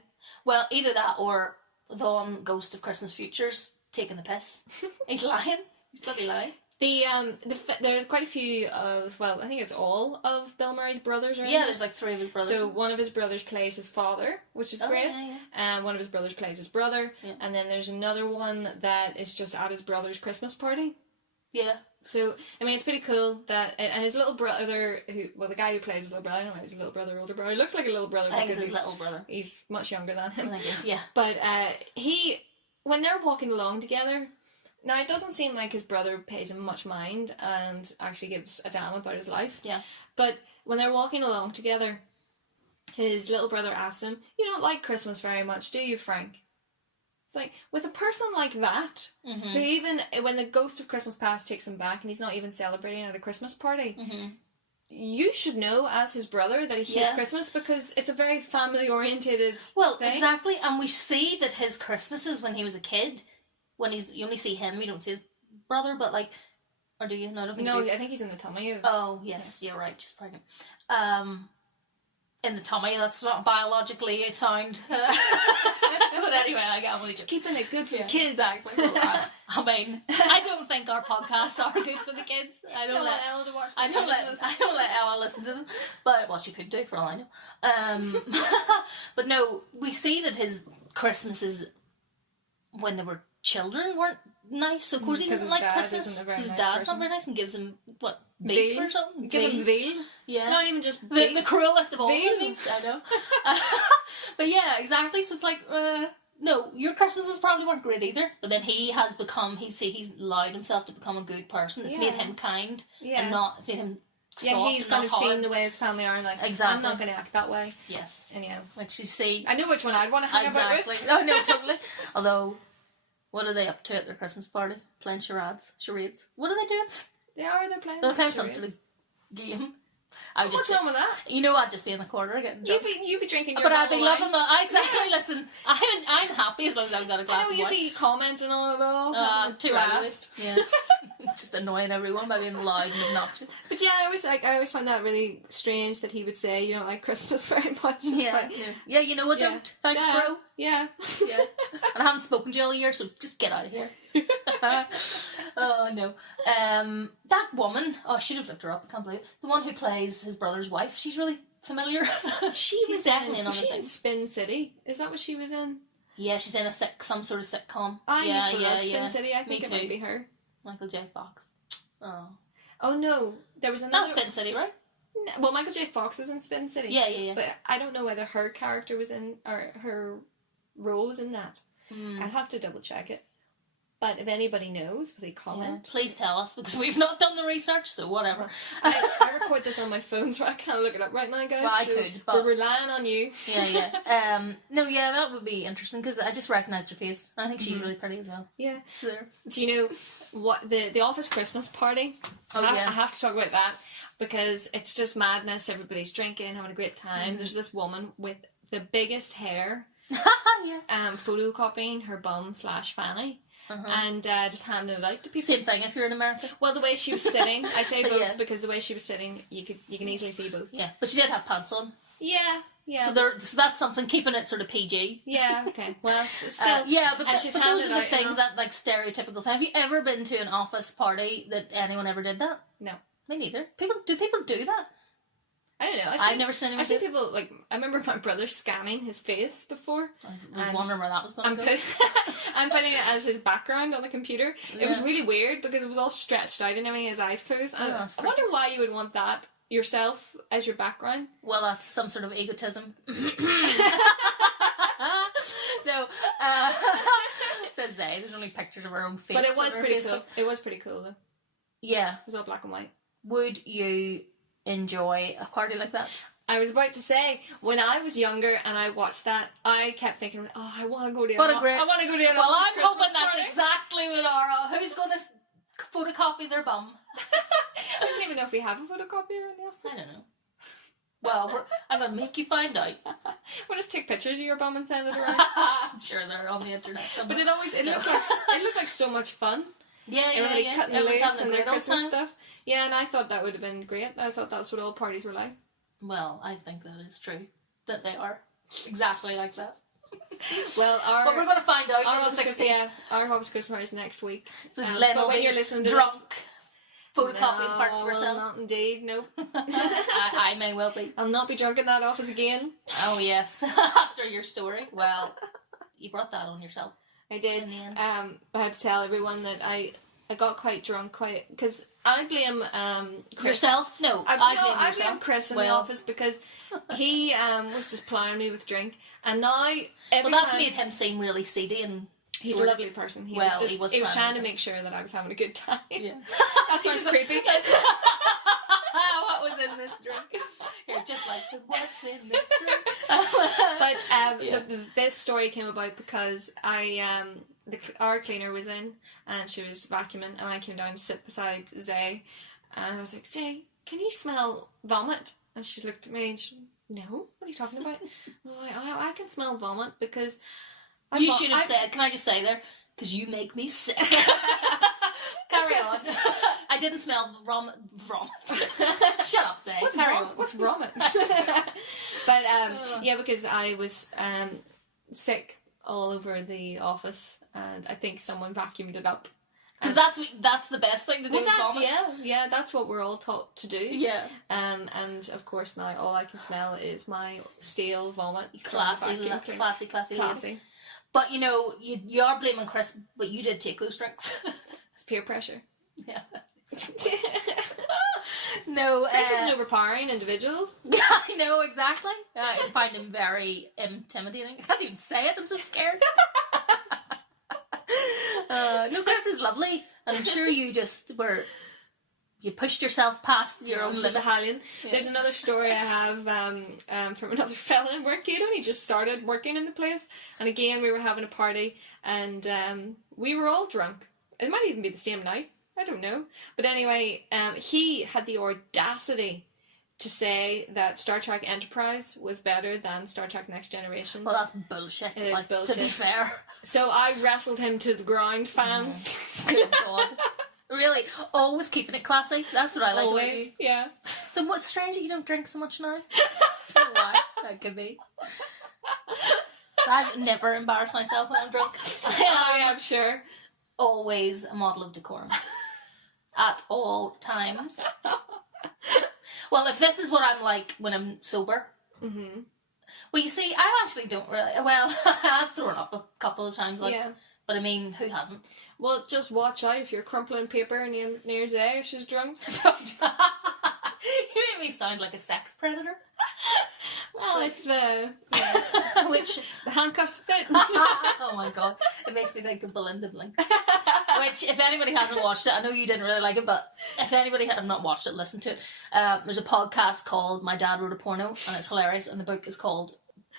Well, either that or the Ghost of Christmas Future's taking the piss. He's lying. He's bloody lying. There's quite a few of, well, I think it's all of Bill Murray's brothers. Yeah, there's like 3 of his brothers. So one of his brothers plays his father, which is great. Yeah. One of his brothers plays his brother. Yeah. And then there's another one that is just at his brother's Christmas party. Yeah. So, I mean, it's pretty cool that, and his little brother, the guy who plays his little brother, I don't know if he's a little brother or older brother, he looks like a little brother. I think it's his little brother. He's much younger than him. I think yeah. But when they're walking along together, now it doesn't seem like his brother pays him much mind and actually gives a damn about his life. Yeah. But when they're walking along together, his little brother asks him, "You don't like Christmas very much, do you, Frank?" It's like, with a person like that, who even, when the Ghost of Christmas Past takes him back and he's not even celebrating at a Christmas party, you should know as his brother that he hates Christmas, because it's a very family-orientated thing. Exactly, and we see that his Christmases when he was a kid, you only see him, you don't see his brother, but like, or do you? No, I don't think you do. I think he's in the tummy. Oh, yes, you're right, she's pregnant. In the tummy, that's not biologically sound. But anyway, I'm only just keeping it good for the kids. Exactly. Well, I mean, I don't think our podcasts are good for the kids. I don't let Ella to watch them. I don't let Ella listen to them. But she could do for all I know. But no, we see that his Christmases when they were children weren't nice. So of course he doesn't like Christmas. His dad's not very nice and gives him beef or something. Gives him veal. Yeah. Not even just the cruelest of all veal. Meats, I know. But yeah, exactly. So it's like, no, your Christmases probably weren't great either. But then he's allowed himself to become a good person. It's made him kind and not made him soft. Yeah, he's kind of hard. seen the way his family are and like, exactly. I'm not going to act that way. Yes. And which you see. I know which one I'd want to hang about with. Oh no, totally. Although, what are they up to at their Christmas party? Playing charades. What are they doing? They're playing some sort of game. What's wrong with that? You know, I'd just be in the corner getting drunk. You'd be drinking your But I'd be loving wine. exactly. Listen, I'm happy as long as I've got a glass of wine. I know you'd be commenting on it all. Too honest. Yeah. Just annoying everyone by being loud and obnoxious. But yeah, I always find that really strange that he would say you don't like Christmas very much. Yeah. You know I don't. Thanks, bro. Yeah. Yeah. And I haven't spoken to you all year, so just get out of here. Oh, no. That woman, I should have looked her up, I can't believe it. The one who plays his brother's wife, she's really familiar. She's definitely in was other she in things. Spin City? Is that what she was in? Yeah, she's in some sort of sitcom. I used to love Spin City. I think Me it too. might be her. Michael J. Fox. Oh. Oh no, there was another. That's Spin City, right? Well, Michael J. Fox was in Spin City. Yeah. But I don't know whether her character was in, or her role was in that. I'll have to double check it. But if anybody knows, please comment. Yeah, please tell us, because we've not done the research, so whatever. I record this on my phone, so I can't look it up right now, guys. Well, I so could, but... we're relying on you. Yeah. No, yeah, that would be interesting, because I just recognised her face. I think she's really pretty as well. Yeah. So there. Do you know what the Office Christmas party? Oh, I have to talk about that, because it's just madness. Everybody's drinking, having a great time. There's this woman with the biggest hair, photocopying her bum/fanny. And just handing it out to people. Same thing if you're in America. Well, the way she was sitting, I say both because the way she was sitting, you can easily see both. Yeah, but she did have pants on. Yeah. So that's something, keeping it sort of PG. Yeah. Okay. Well, still. But those are the things that, like, stereotypical thing. Have you ever been to an office party that anyone ever did that? No. Me neither. Do people do that? I don't know. I've never seen anyone. I've seen people, like, I remember my brother scanning his face before. I was wondering where that was going to go. I'm putting it as his background on the computer. It was really weird because it was all stretched out and everything, his eyes closed. I wonder why you would want that yourself as your background. Well, that's some sort of egotism. No, says Zay. There's only pictures of her own face. But it was pretty cool. It was pretty cool though. Yeah. It was all black and white. Would you enjoy a party like that? I was about to say, when I was younger and I watched that, I kept thinking, oh, I want to go to What a great... I want to go to an Well, I'm Christmas hoping that's party. exactly what our... Who's going to photocopy their bum? I don't even know if we have a photocopier in the office. I don't know. Well, I'm going to make you find out. We'll just take pictures of your bum and send it around. I'm sure they're on the internet somewhere. But it looked like so much fun. Yeah. Everybody cutting loose and their Christmas time. stuff. Yeah, and I thought that would have been great. I thought that's what all parties were like. Well, I think that is true. That they are exactly like that. Well, but we're going to find out on the 16th. Yeah, our Office Christmas party is next week. So Len will be drunk, photocopying parts of herself. herself. Not indeed, no. I may well be. I'll not be drunk in that office again. Oh yes, after your story. Well, you brought that on yourself. I did. In the end. I had to tell everyone that I got quite drunk, because I blame Chris. Yourself? No, I blame Chris in the office because he was just plying me with drink, and now that's made him seem really seedy and. He's a lovely person. He was trying to make sure that I was having a good time. Yeah. That's just creepy. What was in this drink? You're just like, what's in this drink? But this story came about because our cleaner was in and she was vacuuming, and I came down to sit beside Zay, and I was like, Zay, can you smell vomit? And she looked at me and she, no, what are you talking about? I was like, I can smell vomit because... You should have said, can I just say there, because you make me sick. Carry on. I didn't smell vomit. Shut up, Zay. Carry on. What's vomit? But yeah, because I was sick all over the office, and I think someone vacuumed it up. Because that's the best thing to do. Yeah, that's what we're all taught to do. Yeah. And of course now all I can smell is my stale vomit. Classy. But you know, you are blaming Chris, but you did take those drinks. It's peer pressure. Yeah. No, Chris is an overpowering individual. Yeah, I know, exactly. I find him very intimidating. I can't even say it, I'm so scared. No, Chris is lovely, and I'm sure you just you pushed yourself past your own limit. Yeah. There's another story I have from another fella in work. He'd only just started working in the place, and again we were having a party, and we were all drunk. It might even be the same night, I don't know. But anyway, he had the audacity to say that Star Trek Enterprise was better than Star Trek Next Generation. Well, that's bullshit. It is bullshit. To be fair. So I wrestled him to the ground, fans. Good God. Really, always keeping it classy. That's what I like about you. Yeah. So what's strange that you don't drink so much now? Don't know why. That could be. I've never embarrassed myself when I'm drunk. Oh, yeah, I'm sure. Always a model of decorum. At all times. Well, if this is what I'm like when I'm sober. Mm-hmm. Well, you see, I actually don't really... Well, I've thrown up a couple of times, like, Yeah. but I mean, who hasn't? Well, just watch out if you're crumpling paper near Zay if she's drunk. You make me sound like a sex predator. Well, if Which... the handcuffs fit. Oh my god, it makes me think of Belinda Blink. Which, if anybody hasn't watched it, I know you didn't really like it, but if anybody have not watched it, listen to it. There's a podcast called My Dad Wrote a Porno, and it's hilarious, and the book is called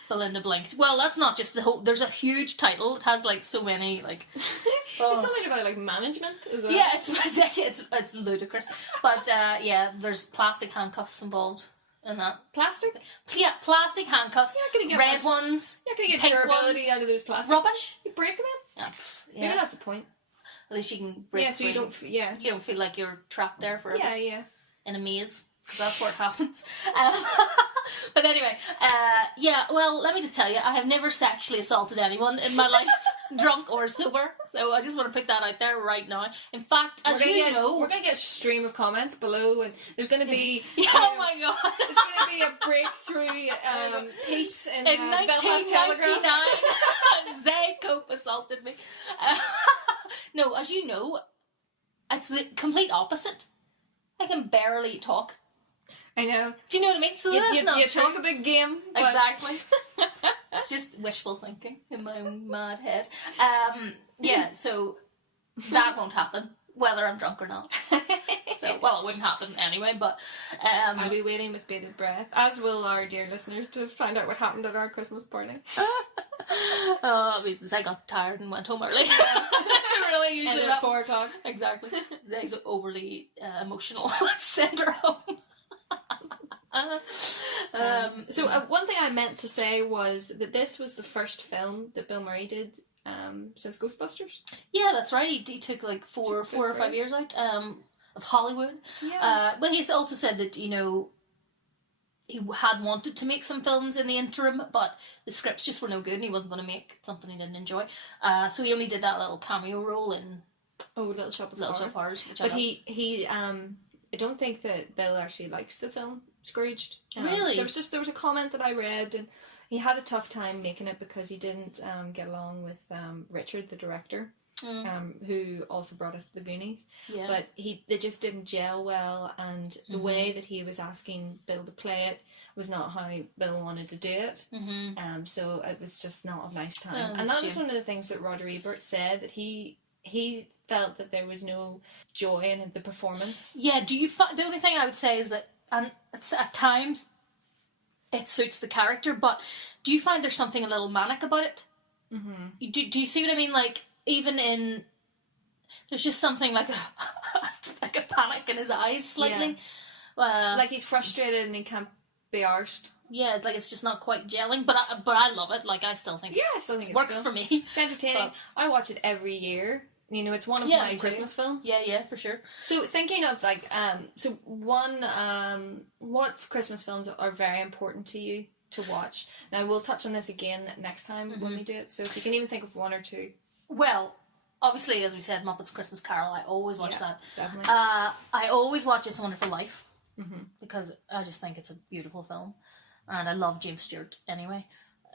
Belinda Blinked. Well, that's not just the whole... There's a huge title. It has, like, so many, like... It's something about, like, management as well. Yeah, it's ridiculous. It's ludicrous. But, yeah, there's plastic handcuffs involved in that. Plastic? Yeah, plastic handcuffs. You're not going to get red ones. You're not going to get pink durability ones. out of those plastic. Rubbish. You break them. Yeah. Maybe that's the point. At least you can break Yeah, so free. you don't... Yeah. You don't feel like you're trapped there forever. Yeah. In a maze. Because that's where it happens. But anyway, yeah, well, let me just tell you, I have never sexually assaulted anyone in my life, drunk or sober. So I just want to put that out there right now. In fact, as you know... We're going to get a stream of comments below, and there's going to be... Oh my god. There's going to be a breakthrough piece in Belfast 1999, Telegraph. Zay Cope assaulted me. No, as you know, it's the complete opposite. I can barely talk. I know. Do you know what I mean? So that's not you true. talk a big game. But... Exactly. It's just wishful thinking in my own mad head. Yeah, so that won't happen, whether I'm drunk or not. So, well, it wouldn't happen anyway, but... I'll be waiting with bated breath, as will our dear listeners, to find out what happened at our Christmas party. Because I got tired and went home early. So really, usually at 4 o'clock. Exactly. Zay's overly emotional. Send her home. So one thing I meant to say was that this was the first film that Bill Murray did since Ghostbusters. Yeah, that's right. He took like four or 5 years out of Hollywood. Yeah. But he's also said that, you know, he had wanted to make some films in the interim, but the scripts just were no good and he wasn't going to make something he didn't enjoy. So he only did that little cameo role in Little Shop of Horrors. Which but he I don't think that Bill actually likes the film Scrooged. Really? There was a comment that I read, and he had a tough time making it because he didn't get along with Richard, the director, who also brought us The Goonies. Yeah. But they just didn't gel well, and the way that he was asking Bill to play it was not how Bill wanted to do it. So it was just not a nice time. And that was one of the things that Roger Ebert said, that he felt that there was no joy in the performance. Yeah, the only thing I would say is that, and it's, at times it suits the character, but do you find there's something a little manic about it? Mm-hmm. Do you see what I mean? Like, even in... There's just something like like a panic in his eyes, slightly. Yeah. Like he's frustrated and he can't be arsed. Yeah, like it's just not quite gelling, but I love it. Like, I still think it works for me. It's entertaining. I watch it every year. You know, it's one of my Christmas films. Yeah, for sure. So thinking of like, what Christmas films are very important to you to watch? Now we'll touch on this again next time when we do it. So if you can even think of one or two. Well, obviously, as we said, Muppets Christmas Carol. I always watch that. Definitely. I always watch It's a Wonderful Life because I just think it's a beautiful film, and I love James Stewart anyway.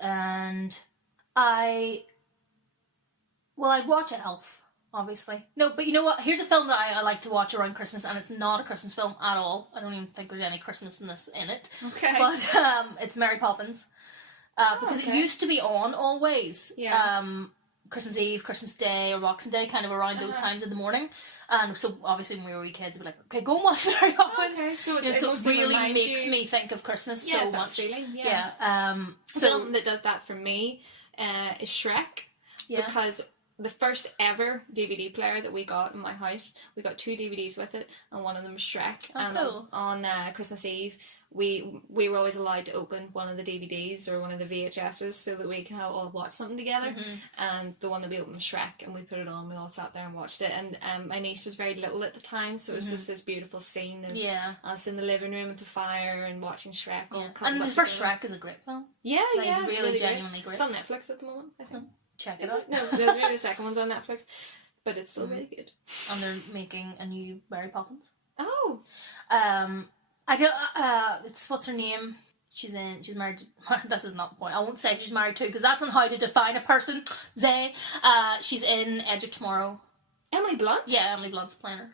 And I'd watch Elf. Obviously. No, but you know what? Here's a film that I like to watch around Christmas, and it's not a Christmas film at all. I don't even think there's any Christmasness in it. Okay. But it's Mary Poppins. Because it used to be on always. Yeah. Christmas Eve, Christmas Day, or Boxing Day, kind of around those times in the morning. And so, obviously, when we were wee kids, we'd be like, okay, go and watch Mary Poppins. Okay, so it really makes me think of Christmas so much. Feeling, yeah. Something that does that for me is Shrek. Yeah. Because the first ever DVD player that we got in my house. We got 2 DVDs with it, and one of them was Shrek. Oh, and cool. on Christmas Eve, we were always allowed to open one of the DVDs or one of the VHSs so that we can all watch something together. And the one that we opened was Shrek, and we put it on. We all sat there and watched it. And my niece was very little at the time, so it was just this beautiful scene of us in the living room with the fire and watching Shrek. And the first Shrek is a great film. Yeah, Like, it's really great. genuinely great. It's on Netflix at the moment, I think. Check it Is out. it? No, the second one's on Netflix, but it's still really good. And they're making a new Mary Poppins. Oh, I don't. It's what's her name? She's married. This is not the point. I won't say she's married to because that's on how to define a person. Zay. She's in Edge of Tomorrow. Emily Blunt? Yeah, Emily Blunt's playing her.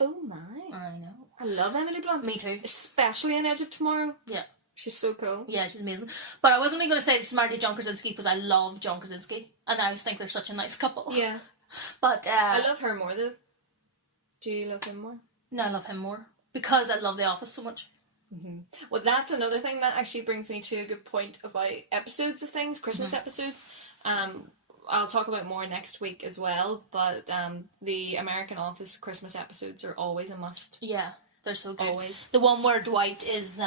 Oh my. I know. I love Emily Blunt. Me too. Especially in Edge of Tomorrow. Yeah. She's so cool. Yeah, she's amazing. But I wasn't really going to say she's married to John Krasinski because I love John Krasinski. And I always think they're such a nice couple. Yeah. But I love her more though. Do you love him more? No, I love him more. Because I love The Office so much. Well, that's another thing that actually brings me to a good point about episodes of things, Christmas episodes. I'll talk about more next week as well, but the American Office Christmas episodes are always a must. Yeah, they're so good. Always. The one where Dwight is...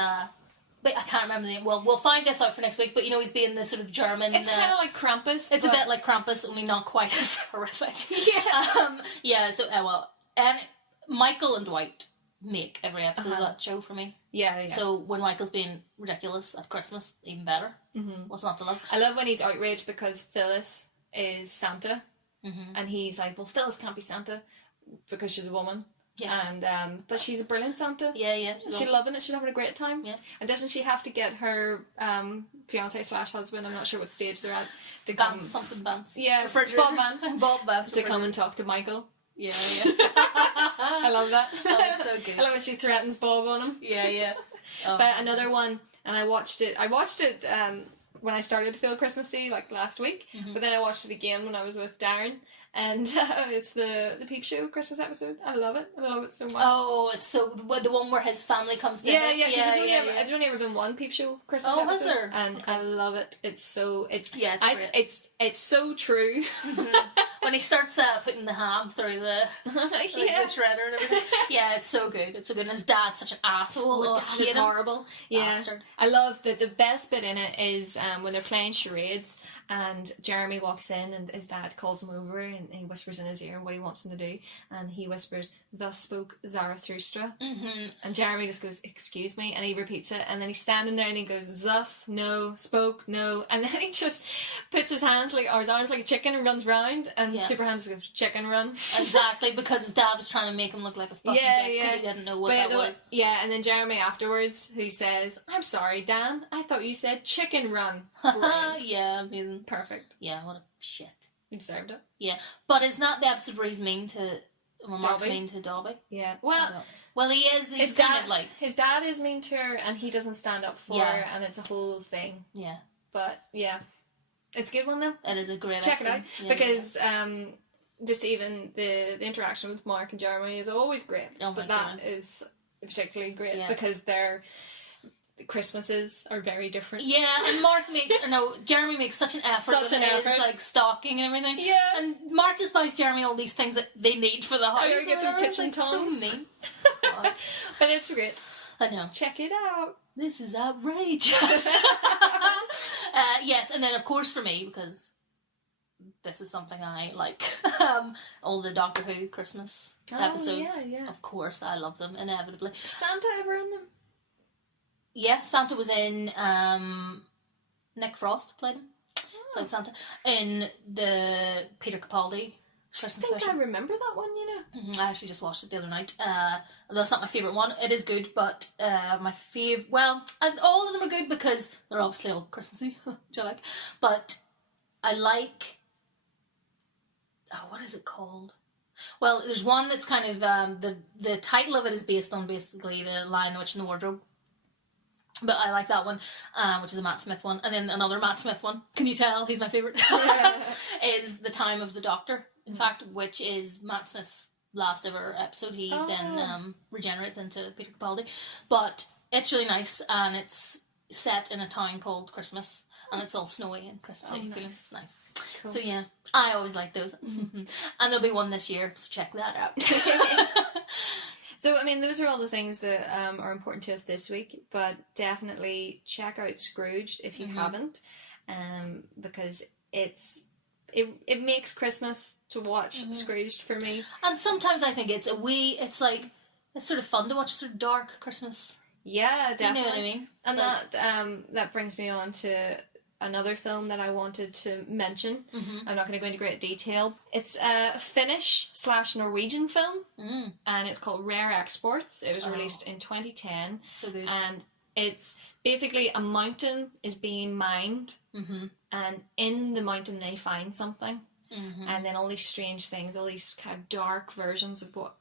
but I can't remember the name. Well, we'll find this out for next week, but he's being the sort of German... It's kind of like Krampus. It's a bit like Krampus, only not quite as horrific. Yeah. So, and Michael and Dwight make every episode of that show for me. Yeah. So when Michael's being ridiculous at Christmas, even better. What's not to love? I love when he's outraged because Phyllis is Santa, and he's like, well, Phyllis can't be Santa because she's a woman. Yes. And but she's a brilliant Santa. Yeah. She's loving it. She's having a great time. Yeah. And doesn't she have to get her fiance/husband? I'm not sure what stage they're at. To Vance, something Vance. Yeah, refrigerator. Bob Vance to come and talk to Michael. Yeah. I love that. That's so good. I love when she threatens Bob on him. Yeah. Oh. But another one, and I watched it when I started to feel Christmassy, like last week. But then I watched it again when I was with Darren. And it's the Peep Show Christmas episode. I love it. I love it so much. Oh, it's so... The one where his family comes to Yeah, there's only ever been one Peep Show Christmas episode. Was there? And I love it. It's so... It's great. It's so true. When he starts putting the ham through the shredder and everything. Yeah, it's so good. It's so good. And his dad's such an asshole. Dad is horrible. Yeah. Bastard. I love that the best bit in it is when they're playing charades and Jeremy walks in and his dad calls him over and he whispers in his ear what he wants him to do, and he whispers, "Thus spoke Zarathustra." And Jeremy just goes, "Excuse me," and he repeats it, and then he's standing there and he goes, "Thus, no, spoke, no," and then he just puts his arms like a chicken and runs round, and Superhand just goes, "Chicken run." Exactly, because his dad was trying to make him look like a fucking dick because he didn't know what that was. Yeah, and then Jeremy afterwards, who says, "I'm sorry, Dan, I thought you said chicken run." Yeah, amazing. Perfect. Yeah, what a shit. He deserved it. Yeah, but isn't that the episode where he's mean to... Mark's mean to Dobby? Yeah. Well, he is. He's his dad is mean to her, and he doesn't stand up for her, and it's a whole thing. Yeah. But yeah, it's a good one though. It is a great. Check it out because just even the interaction with Mark and Jeremy is always great. Oh my but that is particularly great because their Christmases are very different. Yeah, and Jeremy makes such an effort with his like stocking and everything. Yeah, and Mark just buys Jeremy all these things that they need for the house. Oh, get some kitchen tongs. So mean. But it's great. I know. Check it out. This is outrageous. Yes, and then of course for me, because this is something I like, all the Doctor Who Christmas episodes. Yeah. Of course, I love them inevitably. Is Santa ever in them? Yeah, Santa was in, Nick Frost played played Santa, in the Peter Capaldi Christmas special. I remember that one, I actually just watched it the other night. That's not my favourite one. It is good, but my all of them are good because they're obviously all Christmassy, which I like. But I like, what is it called? Well, there's one that's kind of, the title of it is based on basically the Lion, the Witch and the Wardrobe. But I like that one, which is a Matt Smith one. And then another Matt Smith one, can you tell he's my favourite, is The Time of the Doctor, in fact, which is Matt Smith's last ever episode. He then regenerates into Peter Capaldi. But it's really nice, and it's set in a town called Christmas. and it's all snowy and Christmassy. Oh, nice. It's nice. Cool. So yeah, I always like those. And there'll be one this year, so check that out. So, I mean, those are all the things that are important to us this week, but definitely check out Scrooged if you haven't, because it makes Christmas to watch Scrooged for me. And sometimes I think it's sort of fun to watch a sort of dark Christmas. Yeah, definitely. You know what I mean? And that brings me on to another film that I wanted to mention. I'm not going to go into great detail. It's a Finnish/Norwegian film, and it's called Rare Exports. It was released in 2010. So good. And it's basically a mountain is being mined, and in the mountain they find something. And then all these strange things, all these kind of dark versions of what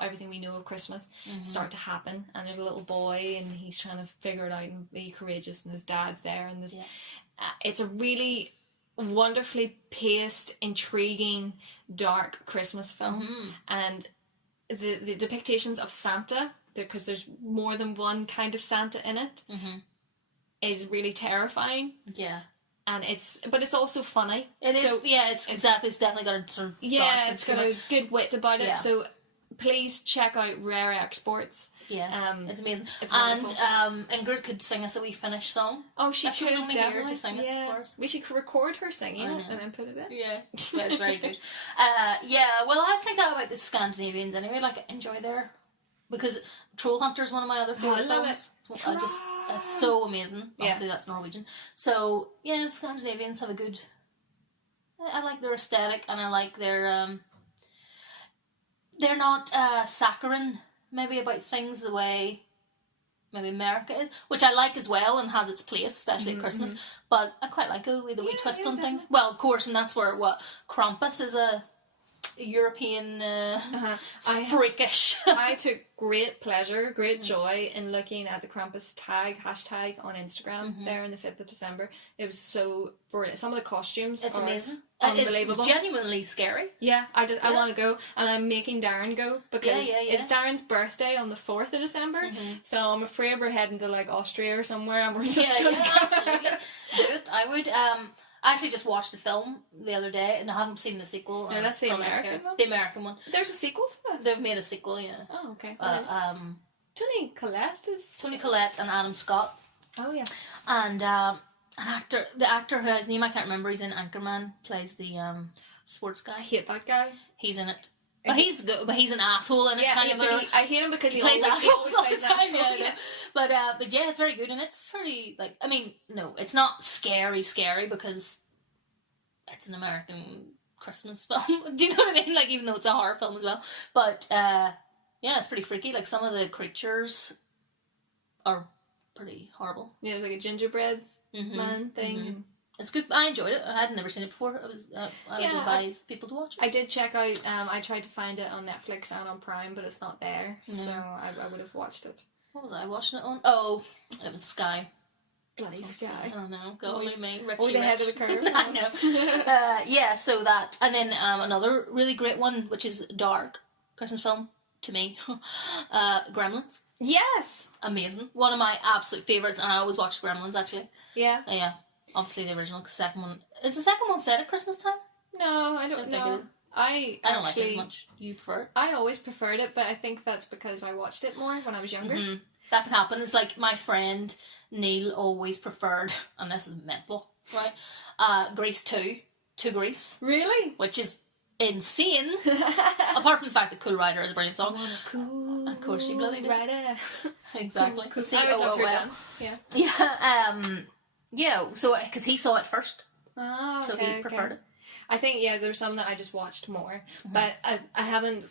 everything we know of Christmas start to happen. And there's a little boy, and he's trying to figure it out and be courageous. And his dad's there, and it's a really wonderfully paced, intriguing, dark Christmas film. And the depictions of Santa, because there's more than one kind of Santa in it, is really terrifying. Yeah. And it's also funny. It is, it's definitely got a sort of dark it's got a good wit about it. Yeah. So please check out Rare Exports. Yeah, it's amazing. It's wonderful. And Ingrid could sing us a wee Finnish song. Oh, she if she could was only definitely here to sing it for us. We should record her singing it and then put it in. Yeah, it's very good. Well, I was thinking about the Scandinavians anyway. Like, enjoy their, because Troll Hunter is one of my other favourite films. It's so amazing. Obviously, that's Norwegian. So yeah, the Scandinavians have a good. I like their aesthetic, and I like their. They're not saccharine, maybe, about things the way maybe America is, which I like as well and has its place, especially at Christmas. But I quite like the wee twist on things. Well, of course, and that's where Krampus is a European freakish. I took great pleasure, great joy in looking at the Krampus hashtag on Instagram there on the 5th of December. It was so brilliant. Some of the costumes are amazing. Unbelievable. It's genuinely scary. Yeah, I want to go, and I'm making Darren go because it's Darren's birthday on the 4th of December, so I'm afraid we're heading to like Austria or somewhere, and we're just going to go. Absolutely. Do it. I would. I actually just watched the film the other day, and I haven't seen the sequel. No, that's the American one? The American one. There's a sequel to it? They've made a sequel, yeah. Oh, okay. Tony Collette and Adam Scott. Oh, yeah. And the actor whose name I can't remember, he's in Anchorman, plays the sports guy. I hate that guy. He's in it. But he's good. But he's an asshole in it, kind of. I hate him because he plays assholes all the time. Assholes. Yeah. But yeah, it's very good, and it's pretty like. I mean, no, it's not scary because it's an American Christmas film. Do you know what I mean? Like, even though it's a horror film as well, but yeah, it's pretty freaky. Like, some of the creatures are pretty horrible. Yeah, it's like a gingerbread man thing. It's good. I enjoyed it. I had never seen it before. I would advise people to watch it. I did check out. I tried to find it on Netflix and on Prime, but it's not there. No. So I would have watched it. What was I watching it on? Oh, it was Sky. Bloody Sky. I don't know. Golly me. Always ahead of the curve. I know. Yeah, so that. And then another really great one, which is dark Christmas film to me. Gremlins. Yes. Amazing. One of my absolute favourites, and I always watch Gremlins, actually. Yeah. Yeah. Obviously the original, cause second one... Is the second one set at Christmas time? No, I don't know. I don't like it as much. You prefer it? I always preferred it, but I think that's because I watched it more when I was younger. That can happen. It's like my friend Neil always preferred, and this is mental, right? Grease 2 to Grease. Really? Which is insane. Apart from the fact that Cool Rider is a brilliant song. Cool of course you bloody do. Rider. Exactly. Cool. I always loved her dance. Yeah. Yeah. Yeah, so because he saw it first, so he preferred it. I think there's some that I just watched more, but I haven't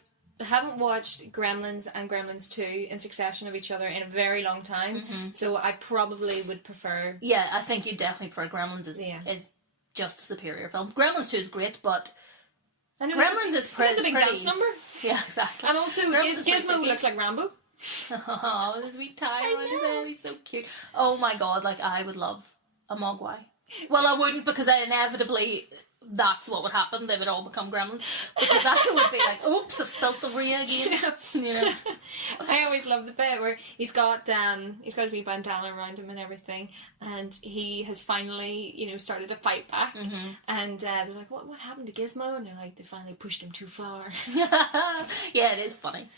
watched Gremlins and Gremlins 2 in succession of each other in a very long time. So I probably would prefer. Yeah, I think you definitely prefer Gremlins. Is just a superior film. Gremlins 2 is great, but Gremlins is pretty. The big dance number. Yeah, exactly. And also Gizmo looks like Rambo. Oh, this wee tire, he's so cute. Oh my god, like I would love a Mogwai. Well, I wouldn't, because I inevitably that's what would happen. They would all become gremlins, because that would be like, oops, I've spilt the Bria again. You know. I always love the bit where he's got his wee bandana around him and everything, and he has finally, you know, started to fight back. And they're like, what happened to Gizmo? And they're like, they finally pushed him too far. Yeah, it is funny,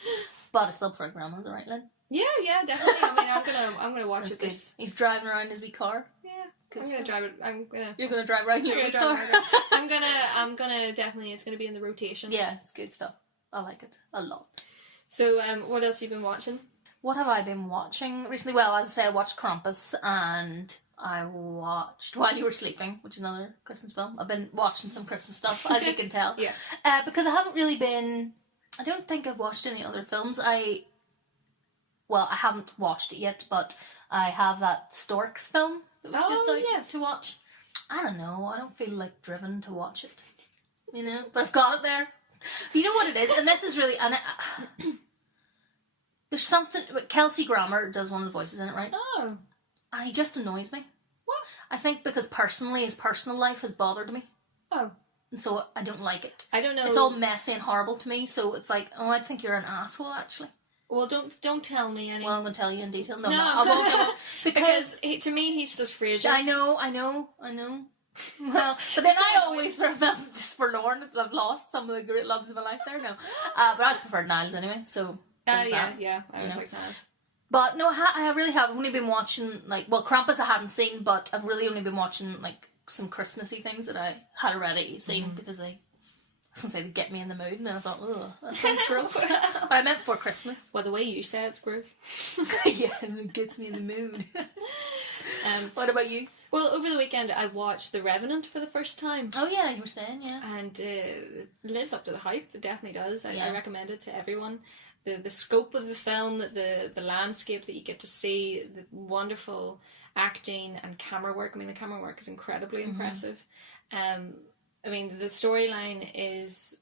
but I still prefer gremlins, alright, Lynn? Yeah, definitely. I mean, I'm gonna watch it. He's driving around his wee car. Yeah. I'm gonna drive it. You're gonna drive around your car. I'm gonna definitely. It's gonna be in the rotation. Yeah, it's good stuff. I like it a lot. So, what else have you been watching? What have I been watching recently? Well, as I say, I watched Krampus, and I watched While You Were Sleeping, which is another Christmas film. I've been watching some Christmas stuff, as you can tell. Yeah. Because I haven't really been. I don't think I've watched any other films. I haven't watched it yet, but I have that Storks film that was just out to watch. I don't know. I don't feel like driven to watch it, you know. But I've got it there. You know what it is, and this is really there's something. Kelsey Grammer does one of the voices in it, right? Oh, and he just annoys me. What? I think because personally, his personal life has bothered me. Oh. And so I don't like it. I don't know. It's all messy and horrible to me. So it's like, oh, I think you're an asshole, actually. Well, don't tell me any. Well, I'm going to tell you in detail. No, I won't. Because to me, he's just Frasier. I know. Well, but then I always remember just forlorn because I've lost some of the great loves of my life there now. But I just preferred Niles anyway, so. Yeah, I was like Niles. But no, I really have. I've only been watching, Krampus I hadn't seen, but I've really only been watching, some Christmassy things that I had already seen because they they get me in the mood, and then I thought, oh, that sounds gross. But I meant for Christmas. Well, the way you say it's gross. Yeah, it gets me in the mood. What about you? Well, over the weekend I watched The Revenant for the first time. Oh yeah, you were saying, yeah. And it lives up to the hype. It definitely does. I recommend it to everyone. The scope of the film, the landscape that you get to see, the wonderful acting and camera work. I mean, the camera work is incredibly impressive. I mean, the storyline is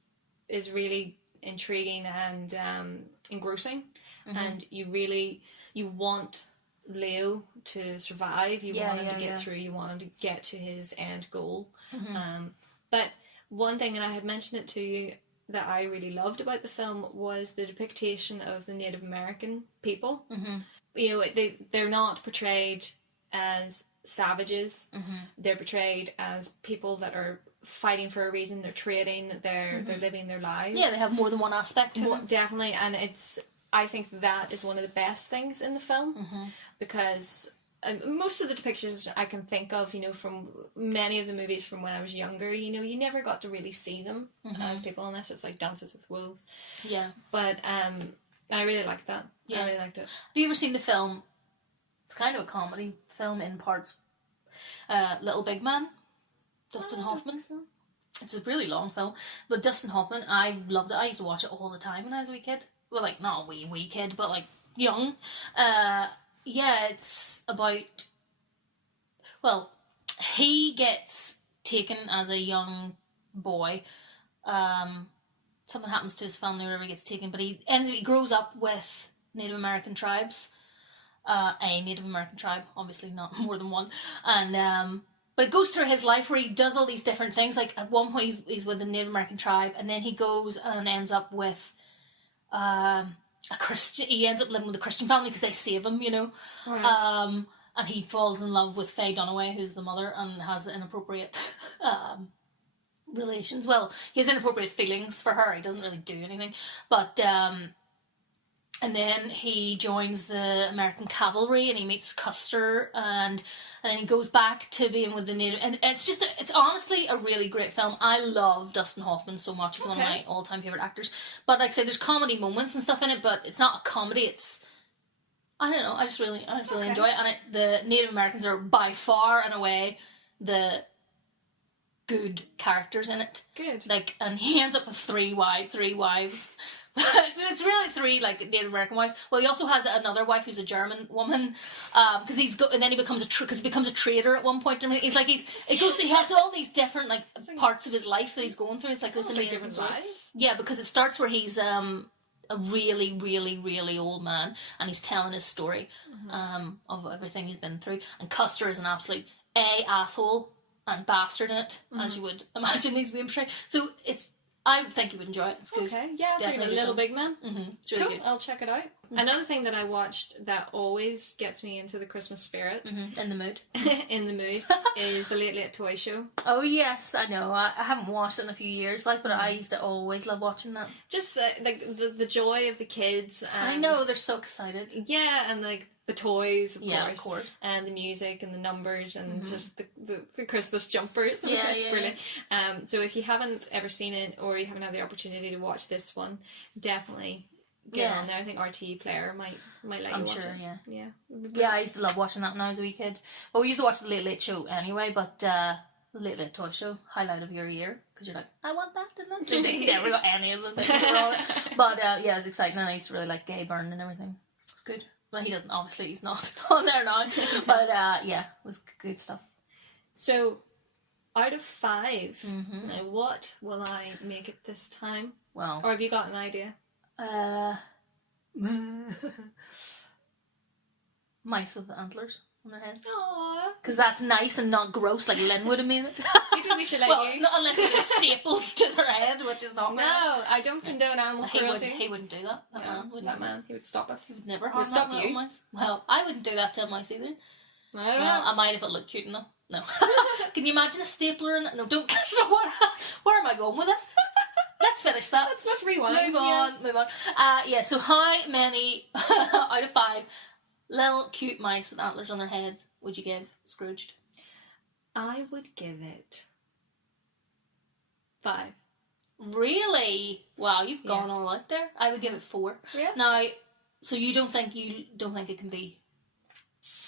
really intriguing and engrossing, and you want Leo to survive. You want him to get through. You want him to get to his end goal. But one thing, and I had mentioned it to you, that I really loved about the film was the depiction of the Native American people. You know, they're not portrayed as savages. They're portrayed as people that are fighting for a reason. They're trading. They're living their lives. Yeah, they have more than one aspect to them. Definitely, and I think that is one of the best things in the film because most of the depictions I can think of, you know, from many of the movies from when I was younger, you know, you never got to really see them as people unless it's like Dances with Wolves. Yeah. But I really liked that. Yeah. I really liked it. Have you ever seen the film? It's kind of a comedy film in parts. Little Big Man. Dustin Hoffman. So. It's a really long film, but Dustin Hoffman, I loved it. I used to watch it all the time when I was a wee kid. Well, like not a wee kid, but like young. Yeah, it's about. Well, he gets taken as a young boy. Something happens to his family whenever he gets taken, but he grows up with Native American tribes. A Native American tribe, obviously not more than one, and but it goes through his life where he does all these different things. Like at one point he's with the Native American tribe, and then he goes and ends up with a Christian. He ends up living with a Christian family because they save him, you know. Right. And he falls in love with Faye Dunaway, who's the mother, and has inappropriate relations. Well, he has inappropriate feelings for her. He doesn't really do anything, but. And then he joins the American cavalry, and he meets Custer, and then he goes back to being with the Native. And it's honestly a really great film. I love Dustin Hoffman so much; he's one of my all-time favorite actors. But like I say, there's comedy moments and stuff in it, but it's not a comedy. It's I don't know. I just really enjoy it. And the Native Americans are by far and away the good characters in it. Good. Like, and he ends up with three wives. It's really three like Native American wives. Well, he also has another wife who's a German woman, because and then he becomes a trader at one point. I mean, he has all these different like parts of his life that he's going through. It's like this amazing different wives. Yeah, because it starts where he's a really, really, really old man, and he's telling his story of everything he's been through. And Custer is an absolute asshole. and bastard in it, as you would imagine these being portrayed. So I think you would enjoy it. It's good. Okay, yeah, I'll check it out. Little Big Man. It's really Cool. good. I'll check it out. Another thing that I watched that always gets me into the Christmas spirit, In the mood. in the mood, is the Late Late Toy Show. Oh yes, I know. I haven't watched it in a few years, but I used to always love watching that. Just the joy of the kids. And, I know, they're so excited. Yeah, and the toys, Of course. and the music and the numbers and just the Christmas jumpers. Yeah, It's brilliant. So if you haven't ever seen it or you haven't had the opportunity to watch this one, definitely get on there. I think RTE Player might let you watch it. Yeah, I used to love watching that when I was a wee kid. Well, we used to watch the Late Late Show anyway, but the Late Late Toy Show, highlight of your year, because you're like, I want that, and then you never got any of them. But yeah, it's exciting, and I used to really like Gay Byrne and everything. It's good. Well, he doesn't, obviously, he's not on there now. But yeah, it was good stuff. So, out of 5, now what will I make it this time? Well, Or have you got an idea? Mice with the antlers on their heads. Aww. Because that's nice and not gross, like Lynn would have made it. Maybe we should let you. Not unless it was stapled to their head, which is not. No, I don't condone animal cruelty. He wouldn't do that. That man, he would stop us. He would never harm that little mouse. Well, I wouldn't do that to a mouse either. I don't know. I might if it looked cute enough. No. Can you imagine a stapler in it? No, don't. That's not what. Where am I going with this? Let's finish that. Let's rewind. Move on. Yeah. So how many out of 5 little cute mice with antlers on their heads would you give Scrooged? I would give it 5. Really? Wow, you've gone all out there. I would give it 4. Yeah. Now, so you don't think it can be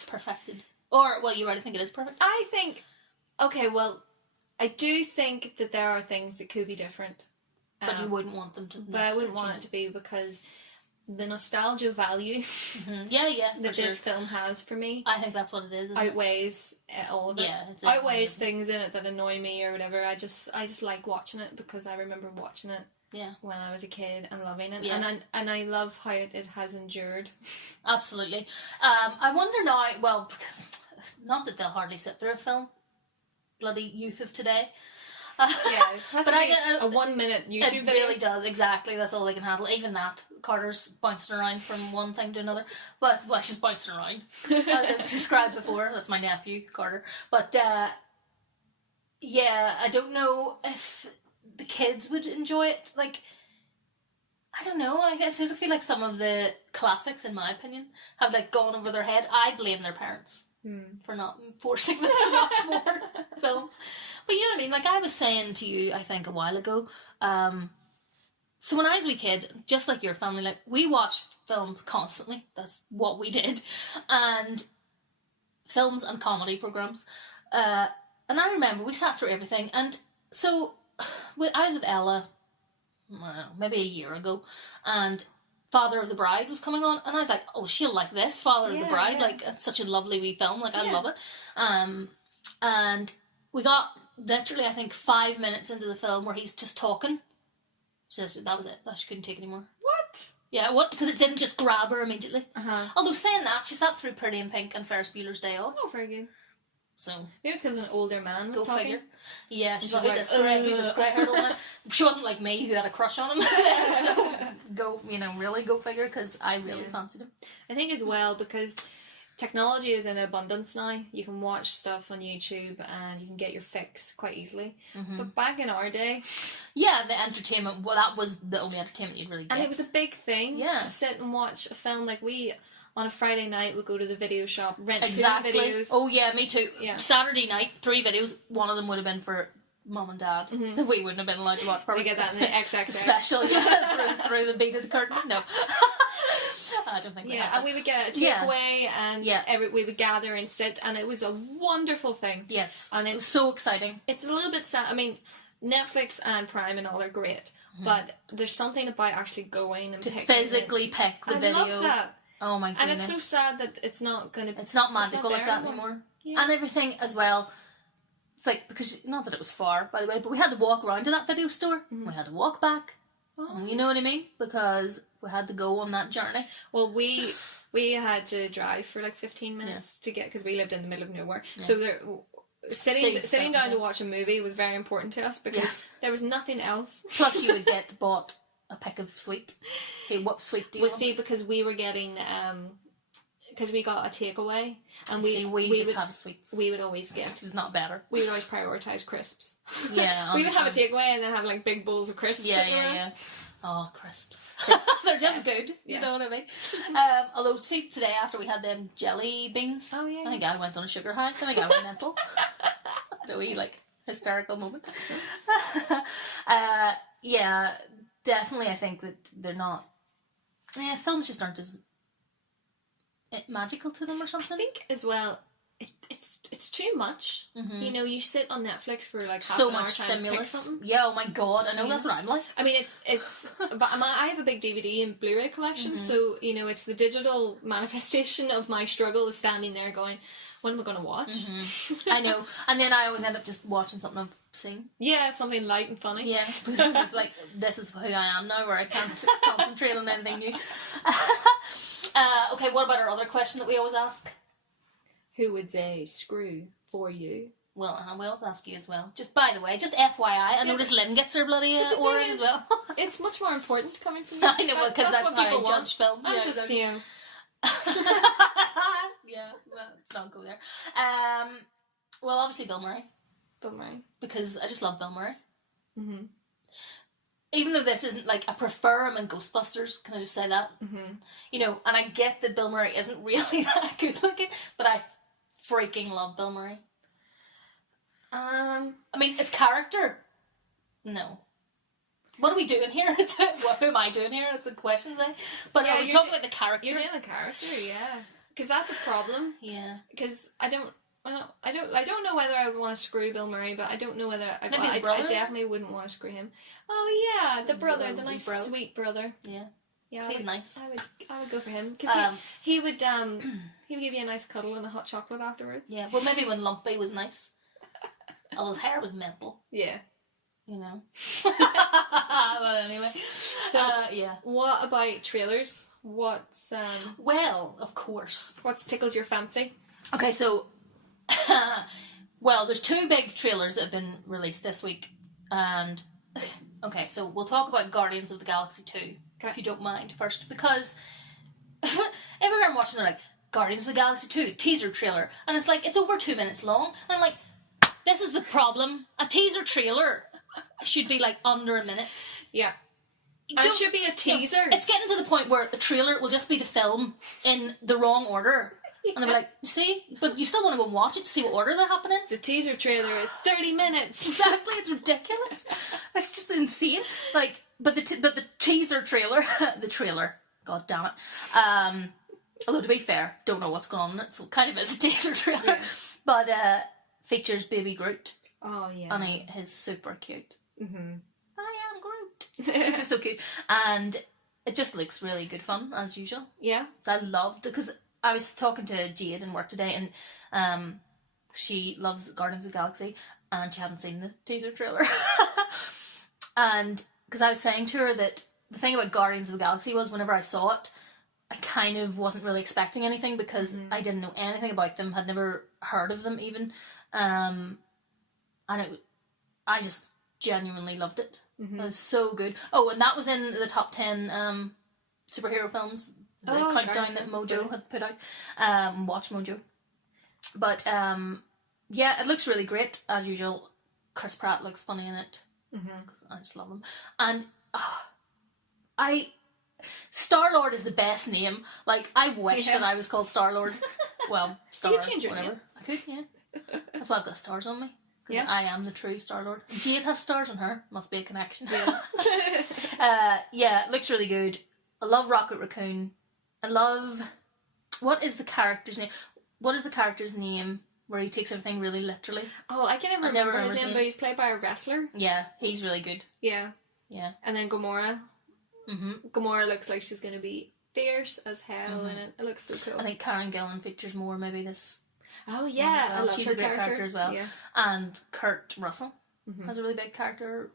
perfected, or well, you already think it is perfect? I think. Okay, well, I do think that there are things that could be different, but you wouldn't want them to. But I wouldn't want it to be, because the nostalgia value that this film has for me, I think that's what it is. Outweighs all of it. Yeah, outweighs things in it that annoy me or whatever. I just like watching it because I remember watching it when I was a kid and loving it, and I love how it has endured. Absolutely. I wonder now. Well, because not that they'll hardly sit through a film. Bloody youth of today. Yeah, it has to be a 1-minute YouTube video. It really does, exactly. That's all they can handle. Even that, Carter's bouncing around from one thing to another. But, well, she's bouncing around, as I've described before. That's my nephew, Carter. But, yeah, I don't know if the kids would enjoy it. Like, I don't know. I guess I feel like some of the classics, in my opinion, have, gone over their head. I blame their parents for not forcing them to watch more films. But you know what I mean? Like I was saying to you, I think a while ago, so when I was a wee kid, just like your family, we watched films constantly. That's what we did. And films and comedy programmes. And I remember we sat through everything. And so I was with Ella, I don't know, maybe a year ago, and Father of the Bride was coming on, and I was like, oh, she'll like this, Father of the Bride, it's such a lovely wee film, I love it. And we got literally, I think, 5 minutes into the film where he's just talking. So that was it, she couldn't take it anymore. What? Yeah, what? Because it didn't just grab her immediately. Although saying that, she sat through Pretty in Pink and Ferris Bueller's Day Off. Oh, very good. So maybe it's because an older man was talking. Figure. Yeah, she's like, who's this grey haired old man? She wasn't like me who had a crush on him. So really go figure, because I really fancied him. I think as well because technology is in abundance now. You can watch stuff on YouTube and you can get your fix quite easily. But back in our day, the entertainment. Well, that was the only entertainment you'd really get, and it was a big thing to sit and watch a film. Like we. On a Friday night, we'll go to the video shop, rent 2 videos. Oh yeah, me too. Yeah. Saturday night, 3 videos. One of them would have been for Mum and Dad. That we wouldn't have been allowed to watch. Probably get that in the XXX special, through the beaded curtain. No, I don't think. And we would get a takeaway, and we would gather and sit, and it was a wonderful thing. Yes, and it was so exciting. It's a little bit sad. I mean, Netflix and Prime and all are great, but there's something about actually going and to physically pick the video. I love that. Oh my goodness. And it's so sad that it's not magical like that anymore. Yeah. And everything as well. It's like, because, not that it was far, by the way, but we had to walk around to that video store. We had to walk back. You know what I mean? Because we had to go on that journey. Well, we had to drive for 15 minutes to get, because we lived in the middle of nowhere. So sitting down to watch a movie was very important to us because there was nothing else. Plus, you would get bought a pick of sweet. Hey, what sweet do you want? See, because we were getting because we got a takeaway, and we just have sweets. We would always get. This is not better. We would always prioritise crisps. Yeah, we would have a takeaway and then have like big bowls of crisps. Yeah. Oh, crisps. They're just good. You know what I mean? Although, see, today after we had them jelly beans, oh yeah, I think I went on a sugar high. I think I went mental. The wee like hysterical moment. Yeah, definitely. I think that they're not. Yeah, films just aren't as magical to them or something. I think as well, it's too much. Mm-hmm. You know, you sit on Netflix for like half so an hour much trying stimulus. To pick something. Yeah, oh my god, I know that's what I'm like. I mean, it's but I have a big DVD and Blu-ray collection, so you know, it's the digital manifestation of my struggle of standing there going, what am I going to watch? Mm-hmm. I know, and then I always end up just watching something I've seen. Yeah, something light and funny. Yeah, because it's just like, this is who I am now, where I can't concentrate on anything new. Okay, what about our other question that we always ask? Who would say screw for you? Well, I will ask you as well. Just by the way, just FYI, I notice Lynn gets her bloody aura as well. It's much more important coming from you. I know, because that's how I judge film. I'm just, you know. Yeah, well, let's not go there. Well, obviously Bill Murray. Bill Murray. Because I just love Bill Murray. Mm-hmm. Even though this isn't like, I prefer him in Ghostbusters, can I just say that? Mm-hmm. You know, and I get that Bill Murray isn't really that good looking, but I freaking love Bill Murray. I mean, his character, no. What are we doing here? What am I doing here? It's the question, eh? But yeah, we're talking about the character. You're doing the character, yeah. Because that's a problem. Yeah. Because I don't know whether I would want to screw Bill Murray, but I don't know whether I definitely wouldn't want to screw him. Oh yeah, the brother, the nice sweet brother. Yeah. Yeah, he's nice. I would go for him because he would give you a nice cuddle and a hot chocolate afterwards. Yeah. Well, maybe when Lumpy was nice. Although his hair was mental. Yeah. You know. But anyway. So yeah. What about trailers? What's well, of course. What's tickled your fancy? Okay, so well, there's two big trailers that have been released this week, and okay, so we'll talk about Guardians of the Galaxy 2, if you don't mind, first, because everywhere I'm watching, they're like, Guardians of the Galaxy 2, teaser trailer, and it's like, it's over 2 minutes long, and I'm like, this is the problem, a teaser trailer should be like under a minute. Yeah. It should be a teaser. It's getting to the point where the trailer will just be the film in the wrong order. And they're like, see? But you still want to go and watch it to see what order they happen in? The teaser trailer is 30 minutes. Exactly, it's ridiculous. It's just insane. Like, but the teaser trailer, the trailer, god damn it. Although to be fair, don't know what's going on in it, so it kind of is a teaser trailer. Yeah. But features Baby Groot. Oh yeah. And he's super cute. Mm-hmm. I am Groot. This is so cute. And it just looks really good fun, as usual. Yeah. So I loved it, because I was talking to Jade in work today, and she loves Guardians of the Galaxy, and she hadn't seen the teaser trailer. And because I was saying to her that the thing about Guardians of the Galaxy was, whenever I saw it, I kind of wasn't really expecting anything, because I didn't know anything about them, had never heard of them even, and I just genuinely loved it. It was so good. Oh, and that was in the top 10 superhero films. The countdown that Mojo had put out. Watch Mojo. But, yeah, it looks really great, as usual. Chris Pratt looks funny in it. Because I just love him. And, Star-Lord is the best name. Like, I wish that I was called Star-Lord. Well, Star, you change your whatever. name. I could, yeah. That's why I've got stars on me. Because I am the true Star-Lord. Jade has stars on her. Must be a connection. Yeah. Yeah, it looks really good. I love Rocket Raccoon. I love... What is the character's name? What is the character's name where he takes everything really literally? Oh, I can never remember his name, but he's played by a wrestler. Yeah, he's really good. Yeah. Yeah. And then Gamora. Gamora looks like she's going to be fierce as hell in it. It looks so cool. I think Karen Gillan features more maybe this... Oh, yeah. Well. I love She's her a great character as well. Yeah. And Kurt Russell has a really big character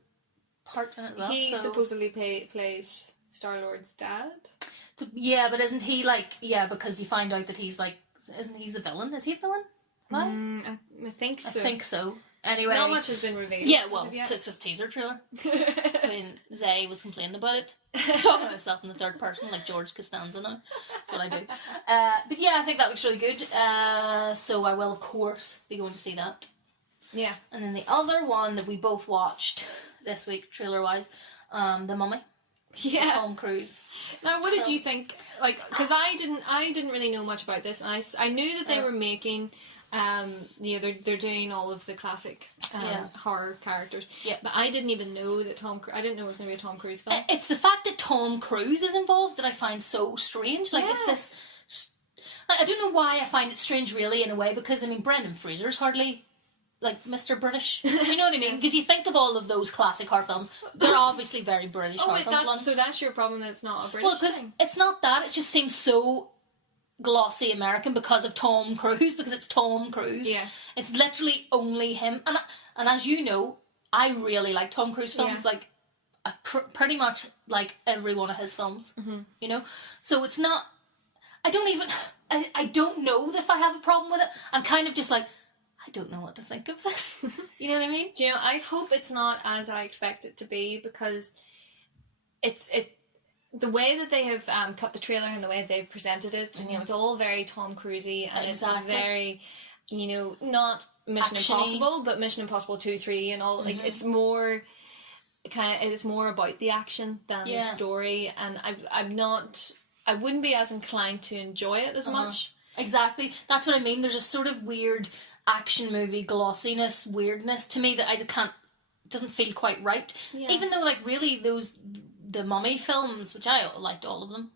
part in it as well. He supposedly plays Star-Lord's dad. Yeah, but isn't he like... Yeah, because you find out that he's like... Isn't he the villain? Is he a villain? I think so. I think so. Anyway, not much has been revealed. Yeah, well, it's a teaser trailer. I mean, Zay was complaining about it. Talking about myself in the third person, like George Costanza now. That's what I do. But yeah, I think that looks really good. So I will, of course, be going to see that. Yeah. And then the other one that we both watched this week, trailer-wise, The Mummy. Yeah. Tom Cruise. Now, what did you think? Like, because I didn't really know much about this, and I knew that they were making. They're doing all of the classic horror characters. Yeah. But I didn't even know that I didn't know it was going to be a Tom Cruise film. It's the fact that Tom Cruise is involved that I find so strange. Like, it's this... I don't know why I find it strange, really, in a way, because, I mean, Brendan Fraser's hardly, like, Mr. British. Do you know what I mean? Because you think of all of those classic horror films, they're obviously very British horror films. So that's your problem, that it's not a British thing? Well, because it's not that. It just seems so... glossy American because of Tom Cruise, because it's Tom Cruise. Yeah. It's literally only him. And as you know, I really like Tom Cruise films. Like, I pretty much like every one of his films. Mm-hmm. You know? So it's not... I don't know if I have a problem with it. I'm kind of just like, I don't know what to think of this. You know what I mean? Do you know, I hope it's not as I expect it to be, because the way that they have cut the trailer and the way they've presented it, you know, it's all very Tom Cruisey, and it's very, you know, not Mission Action-y. Impossible, but Mission Impossible 2, 3 and all. Like, it's more it's more about the action than the story, and I wouldn't be as inclined to enjoy it as much. Exactly. That's what I mean. There's a sort of weird action movie glossiness, weirdness to me that I can't... doesn't feel quite right. Yeah. Even though, like, really the Mummy films, which I liked all of them.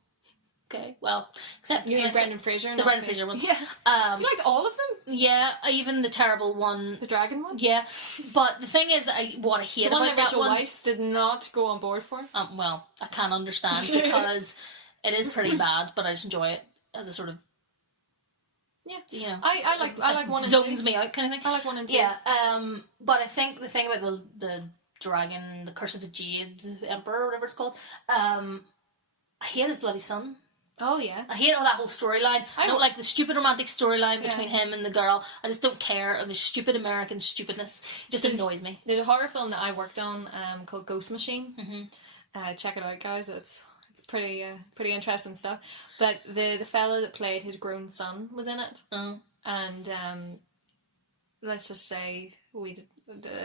Okay, well, except... You mean Brendan Fraser? The Brendan Fraser ones. Yeah. You liked all of them? Yeah, even the terrible one. The dragon one? Yeah. But the thing is, what I hate about that one... The one that Rachel Weisz did not go on board for? Well, I can't understand, because it is pretty bad, but I just enjoy it as a sort of... Yeah. You know, I like 1 and 2. Zones me out kind of thing. I like 1 and 2. Yeah, but I think the thing about the dragon, the Curse of the Jade Emperor, or whatever it's called, I hate his bloody son. Oh, yeah. I hate all that whole storyline. I don't like the stupid romantic storyline between him and the girl. I just don't care of his stupid American stupidness. It just annoys me. There's a horror film that I worked on called Ghost Machine. Mm-hmm. Check it out, guys. It's pretty interesting stuff. But the fellow that played his grown son was in it. Oh. And let's just say I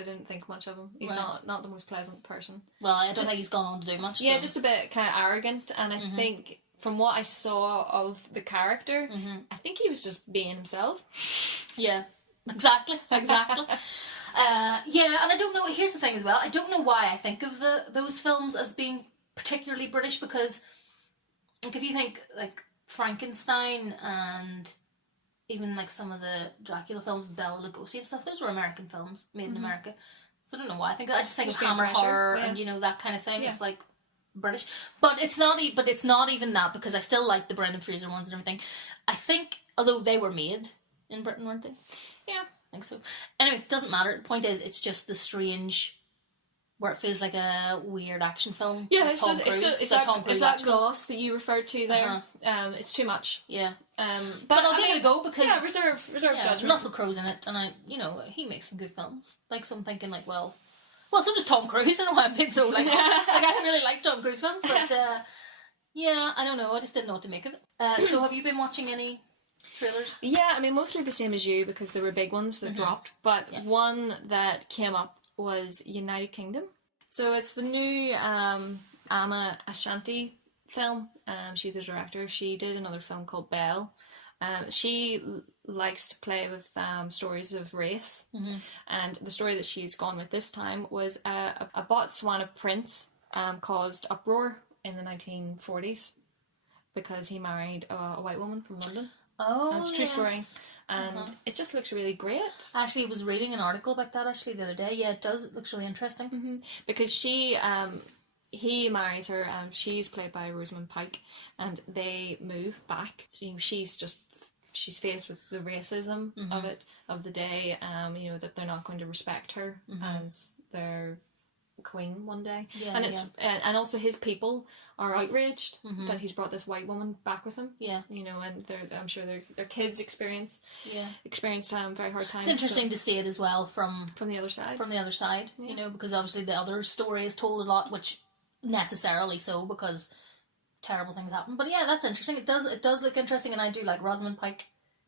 didn't think much of him. He's not the most pleasant person. Well, I don't think he's gone on to do much. Yeah, just a bit kind of arrogant, and I think from what I saw of the character, I think he was just being himself. Yeah, exactly. Yeah, and I don't know, here's the thing as well, I don't know why I think of those films as being particularly British, because like, if you think like Frankenstein and even like some of the Dracula films, Bela Lugosi and stuff, those were American films made in America. So I don't know why I think that. I just think of Hammer horror and you know, that kind of thing. It's like British, but it's not even that, because I still like the Brendan Fraser ones and everything. I think, although they were made in Britain, weren't they? Yeah, I think so. Anyway, it doesn't matter. The point is, it's just the strange, where it feels like a weird action film. Yeah, it's that gloss that you referred to there. It's too much. Yeah. But I'll give it a go, because reserve judgment. Russell Crowe's in it, and he makes some good films. Like, so I'm thinking like, well, so does Tom Cruise. I don't know why I'm being so like I really like Tom Cruise films, but yeah, I don't know. I just didn't know what to make of it. So have you been watching any trailers? Yeah, I mean, mostly the same as you, because there were big ones that dropped, but one that came up was United Kingdom. So it's the new Amma Ashanti film. She's the director. She did another film called Belle. She likes to play with stories of race, and the story that she's gone with this time was a Botswana prince caused uproar in the 1940s because he married a white woman from London. Oh, that's a true story. And it just looks really great. Actually, I was reading an article about that the other day. Yeah, it does. It looks really interesting. Because he marries her, she's played by Rosamund Pike, and they move back. She's faced with the racism of the day, that they're not going to respect her as their queen one day. Yeah, and it's and also his people are outraged that he's brought this white woman back with him. Yeah. You know, and I'm sure their kids experienced very hard times. It's interesting to see it as well from the other side. You know, because obviously the other story is told a lot, which necessarily so, because terrible things happen. But yeah, that's interesting. It does look interesting, and I do like Rosamund Pike.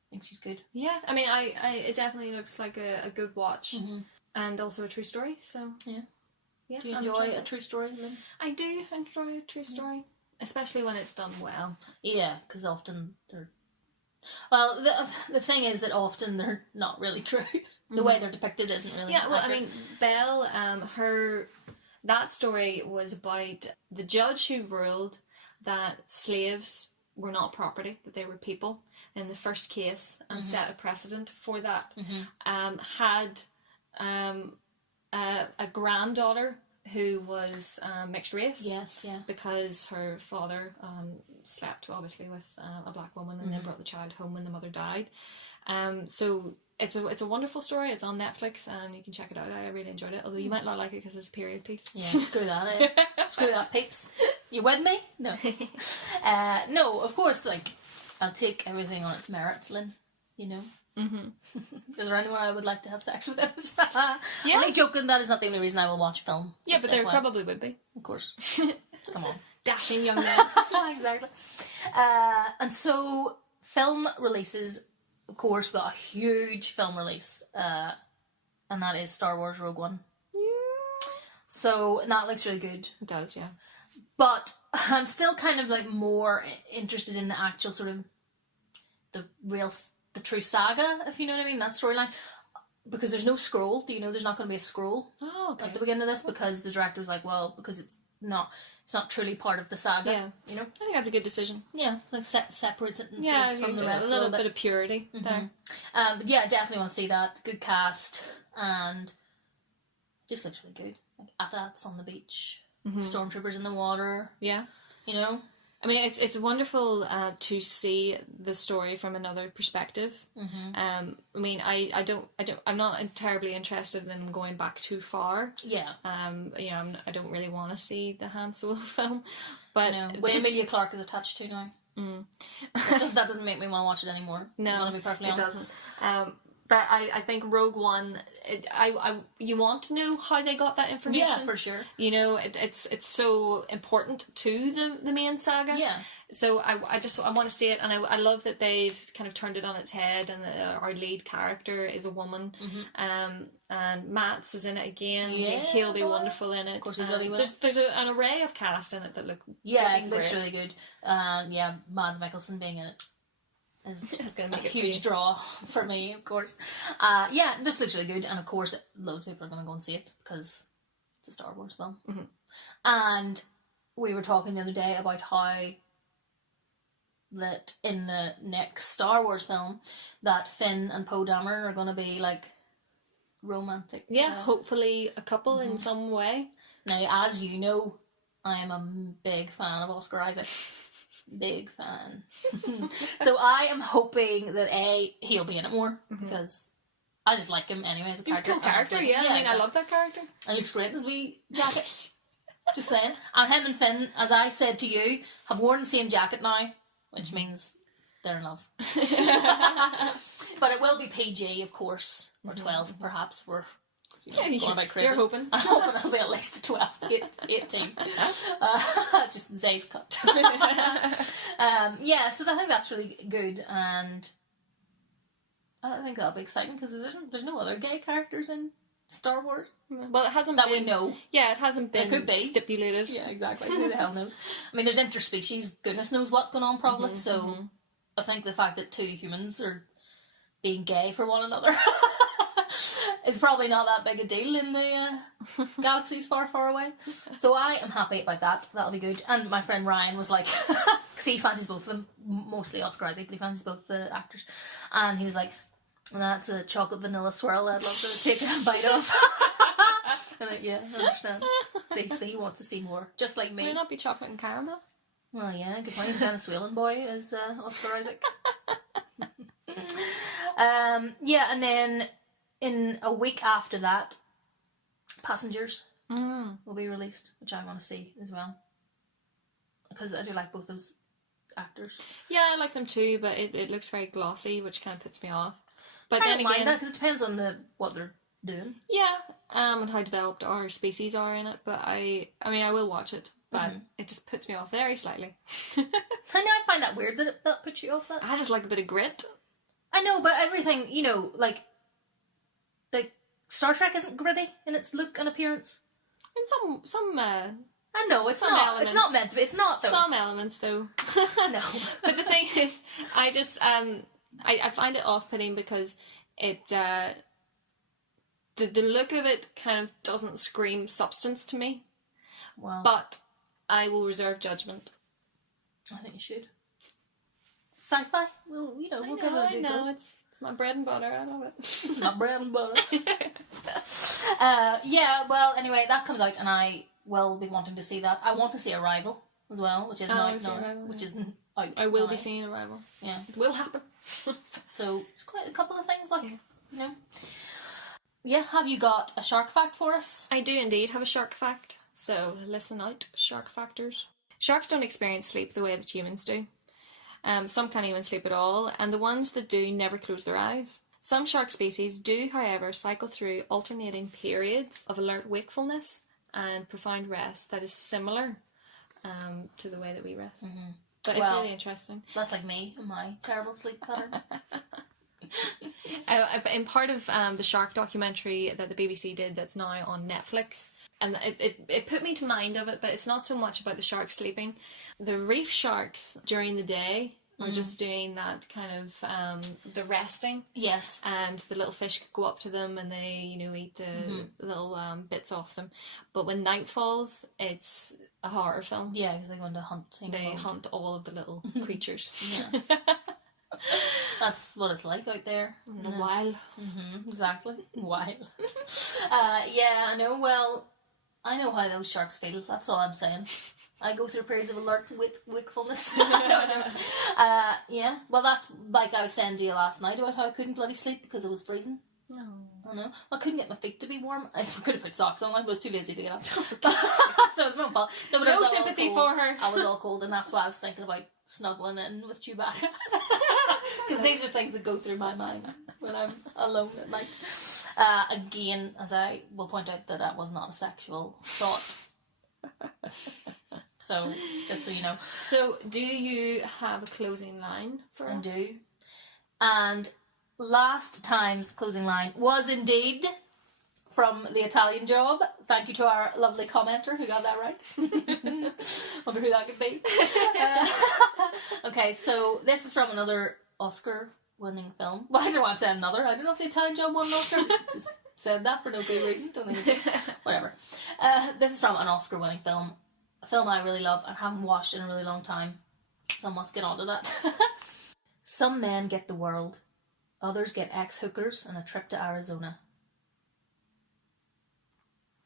I think she's good. Yeah, I mean, it definitely looks like a good watch, and also a true story. So yeah. Do you enjoy a true story, Lynn? I do enjoy a true story, especially when it's done well. Yeah, because often they're... Well, the thing is that often they're not really true. The way they're depicted isn't really accurate. I mean, Belle, that story was about the judge who ruled that slaves were not property, that they were people in the first case, and set a precedent for that. Had a granddaughter who was mixed race. Yes, yeah. Because her father slept obviously with a black woman, and then brought the child home when the mother died. So it's a wonderful story. It's on Netflix, and you can check it out. I really enjoyed it, although you might not like it because it's a period piece. Yeah, screw that. Screw that, peeps. You with me? No. No, of course. Like, I'll take everything on its merit, Lynn. You know. Is there anyone I would like to have sex with? Yeah. Only joking. That is not the only reason I will watch film. Yeah, but there probably would be. Of course. Come on. Dashing young men. Exactly. And so, film releases. Of course, we've got a huge film release, and that is Star Wars Rogue One. Yeah. So, and that looks really good. It does, yeah. But I'm still kind of like more interested in the actual sort of the true saga, if you know what I mean, that storyline. Because there's no scroll. Do you know there's not going to be a scroll at the beginning of this? Because the director was like, well, because it's not truly part of the saga. Yeah. You know? I think that's a good decision. Yeah, like separates it sort of from the rest a little bit of purity there. But yeah, definitely want to see that. Good cast, and just looks really good. Like AT-ATs on the beach, stormtroopers in the water. Yeah. You know? I mean, it's wonderful to see the story from another perspective. I mean, I'm not terribly interested in going back too far. Yeah. You know, I don't really want to see the Han Solo film, but which Emilia Clarke is attached to now. That doesn't make me want to watch it anymore. No, I'm gonna be perfectly honest. It doesn't. But I think Rogue One, you want to know how they got that information. Yeah, for sure. You know, it's so important to the main saga. Yeah. So I want to see it, and I love that they've kind of turned it on its head, and our lead character is a woman. And Mats is in it again. Yeah, he'll be wonderful in it. Of course, he bloody will. There's an array of cast in it that look it looks really good. Yeah, Mads Mikkelsen being in it is going to make a huge draw for me, of course. Yeah, this looks really good, and of course, loads of people are going to go and see it because it's a Star Wars film. And we were talking the other day about how that in the next Star Wars film, that Finn and Poe Dameron are going to be like romantic. Yeah, hopefully a couple in some way. Now, as you know, I am a big fan of Oscar Isaac. Big fan. So I am hoping that he'll be in it more, because I just like him anyway as a character. He's a cool character, yeah. I mean, exactly. I love that character. And he looks great in his wee jacket. Just saying. And him and Finn, as I said to you, have worn the same jacket now, which means they're in love. But it will be PG, of course, or 12 perhaps. We're going about crazy. You're hoping. I'm hoping it'll be at least a 12, 18. It's just Zay's cut. Yeah, so I think that's really good, and I think that'll be exciting because there's no other gay characters in Star Wars. Well, it hasn't that been, we know. Yeah, it hasn't been could be stipulated. Yeah, exactly. Who the hell knows? I mean, there's interspecies, goodness knows what going on probably. So I think the fact that two humans are being gay for one another is probably not that big a deal in the galaxies far, far away. So I am happy about that. That'll be good. And my friend Ryan was like, because he fancies both of them, mostly Oscar Isaac, but he fancies both the actors. And he was like, that's a chocolate vanilla swirl I'd love to take a bite of. I'm like, yeah, I understand. So he wants to see more, just like me. May not be chocolate and caramel. Well, yeah, good point. He's kind of swilling boy as Oscar Isaac. Yeah, and then in a week after that, Passengers. will be released, which I want to see as well. Because I do like both those actors. Yeah, I like them too, but it looks very glossy, which kind of puts me off. But I then don't again, mind that because it depends on what they're doing. yeah, and how developed our species are in it. But I mean, I will watch it, but it just puts me off very slightly. I know, I find that weird that puts you off that. I just like a bit of grit. I know, but everything, you know, like Star Trek isn't gritty in its look and appearance. And some I know, it's some not. elements. It's not meant to be. It's not, though. Some elements, though. No. But the thing is, I just, I find it off-putting because it, the look of it kind of doesn't scream substance to me. Wow. But I will reserve judgment. I think you should. Sci-fi? We'll give it a good I know, go. it's my bread and butter, I love it. It's my bread and butter. Yeah, well, anyway, that comes out and I will be wanting to see that. I want to see Arrival as well, which is isn't out. I will now. be seeing Arrival. Yeah. It will happen. So, it's quite a couple of things, like, you know. Yeah, have you got a shark fact for us? I do indeed have a shark fact. So, listen out, shark factors. Sharks don't experience sleep the way that humans do. Some can't even sleep at all, and the ones that do never close their eyes. Some shark species do, however, cycle through alternating periods of alert wakefulness and profound rest that is similar to the way that we rest. Mm-hmm. But it's really interesting. That's like me and my terrible sleep pattern. In part of the shark documentary that the BBC did that's now on Netflix, and it put me to mind of it, but it's not so much about the sharks sleeping. The reef sharks during the day are just doing that kind of the resting. Yes. And the little fish go up to them and they, eat the little bits off them. But when night falls, it's a horror film. Yeah, because they go into hunting. They hunt all of the little creatures. Yeah. That's what it's like out there. In the wild. Mm-hmm, exactly. Wild. Yeah, I know. Well, I know how those sharks feel. That's all I'm saying. I go through periods of alert wakefulness. No, I don't. Yeah. Well, that's like I was saying to you last night about how I couldn't bloody sleep because it was freezing. No. I know. I couldn't get my feet to be warm. I could have put socks on, but I was too lazy to get up. So it was my own fault. No sympathy for her. I was all cold, and that's why I was thinking about snuggling in with Chewbacca. Because these are things that go through my mind when I'm alone at night. Again, as I will point out, that was not a sexual thought. So, just so you know. So, do you have a closing line for us? I do. And last time's closing line was indeed from the Italian Job. Thank you to our lovely commenter who got that right. Wonder who that could be. Okay, so this is from another Oscar-winning film. Well, I don't know why I'm saying another. I don't know if the Italian Job won an Oscar. Just said that for no good reason. Don't think whatever. This is from an Oscar-winning film. A film I really love and haven't watched in a really long time. So I must get onto that. Some men get the world. Others get ex-hookers and a trip to Arizona.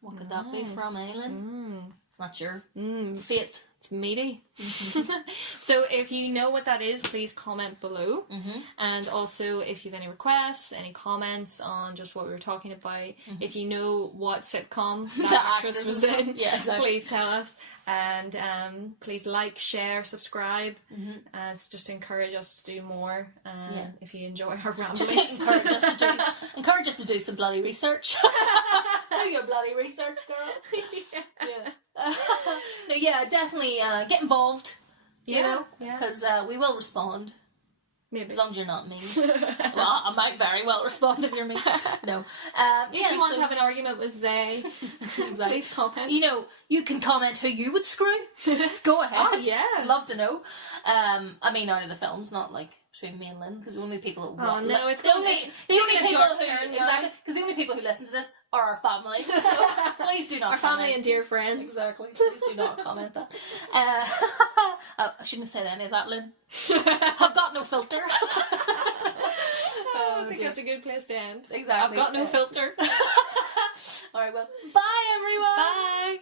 What could that be from, Aileen? It's not your fate. It's meaty. So if you know what that is, please comment below. And also if you have any requests, any comments on just what we were talking about, if you know what sitcom that actress was in, please tell us. And please like, share, subscribe, as just encourage us to do more. If you enjoy our ramblings, just encourage us to do some bloody research. Do your bloody research, girls. No, definitely get involved. You know, because we will respond. Maybe. As long as you're not mean. Well, I might very well respond if you're mean. No. If you want to have an argument with Zay, please comment. You can comment who you would screw. Go ahead. Oh, yeah. I'd love to know. I mean, out of the films, not like between me and Lynn, because the only people who because the only people who listen to this are our family. So please do not our comment. family and dear friends. Exactly. Please do not comment that. I shouldn't have said any of that, Lynn. I've got no filter. I think that's a good place to end. Exactly. I've got no filter. Alright, well, bye everyone. Bye.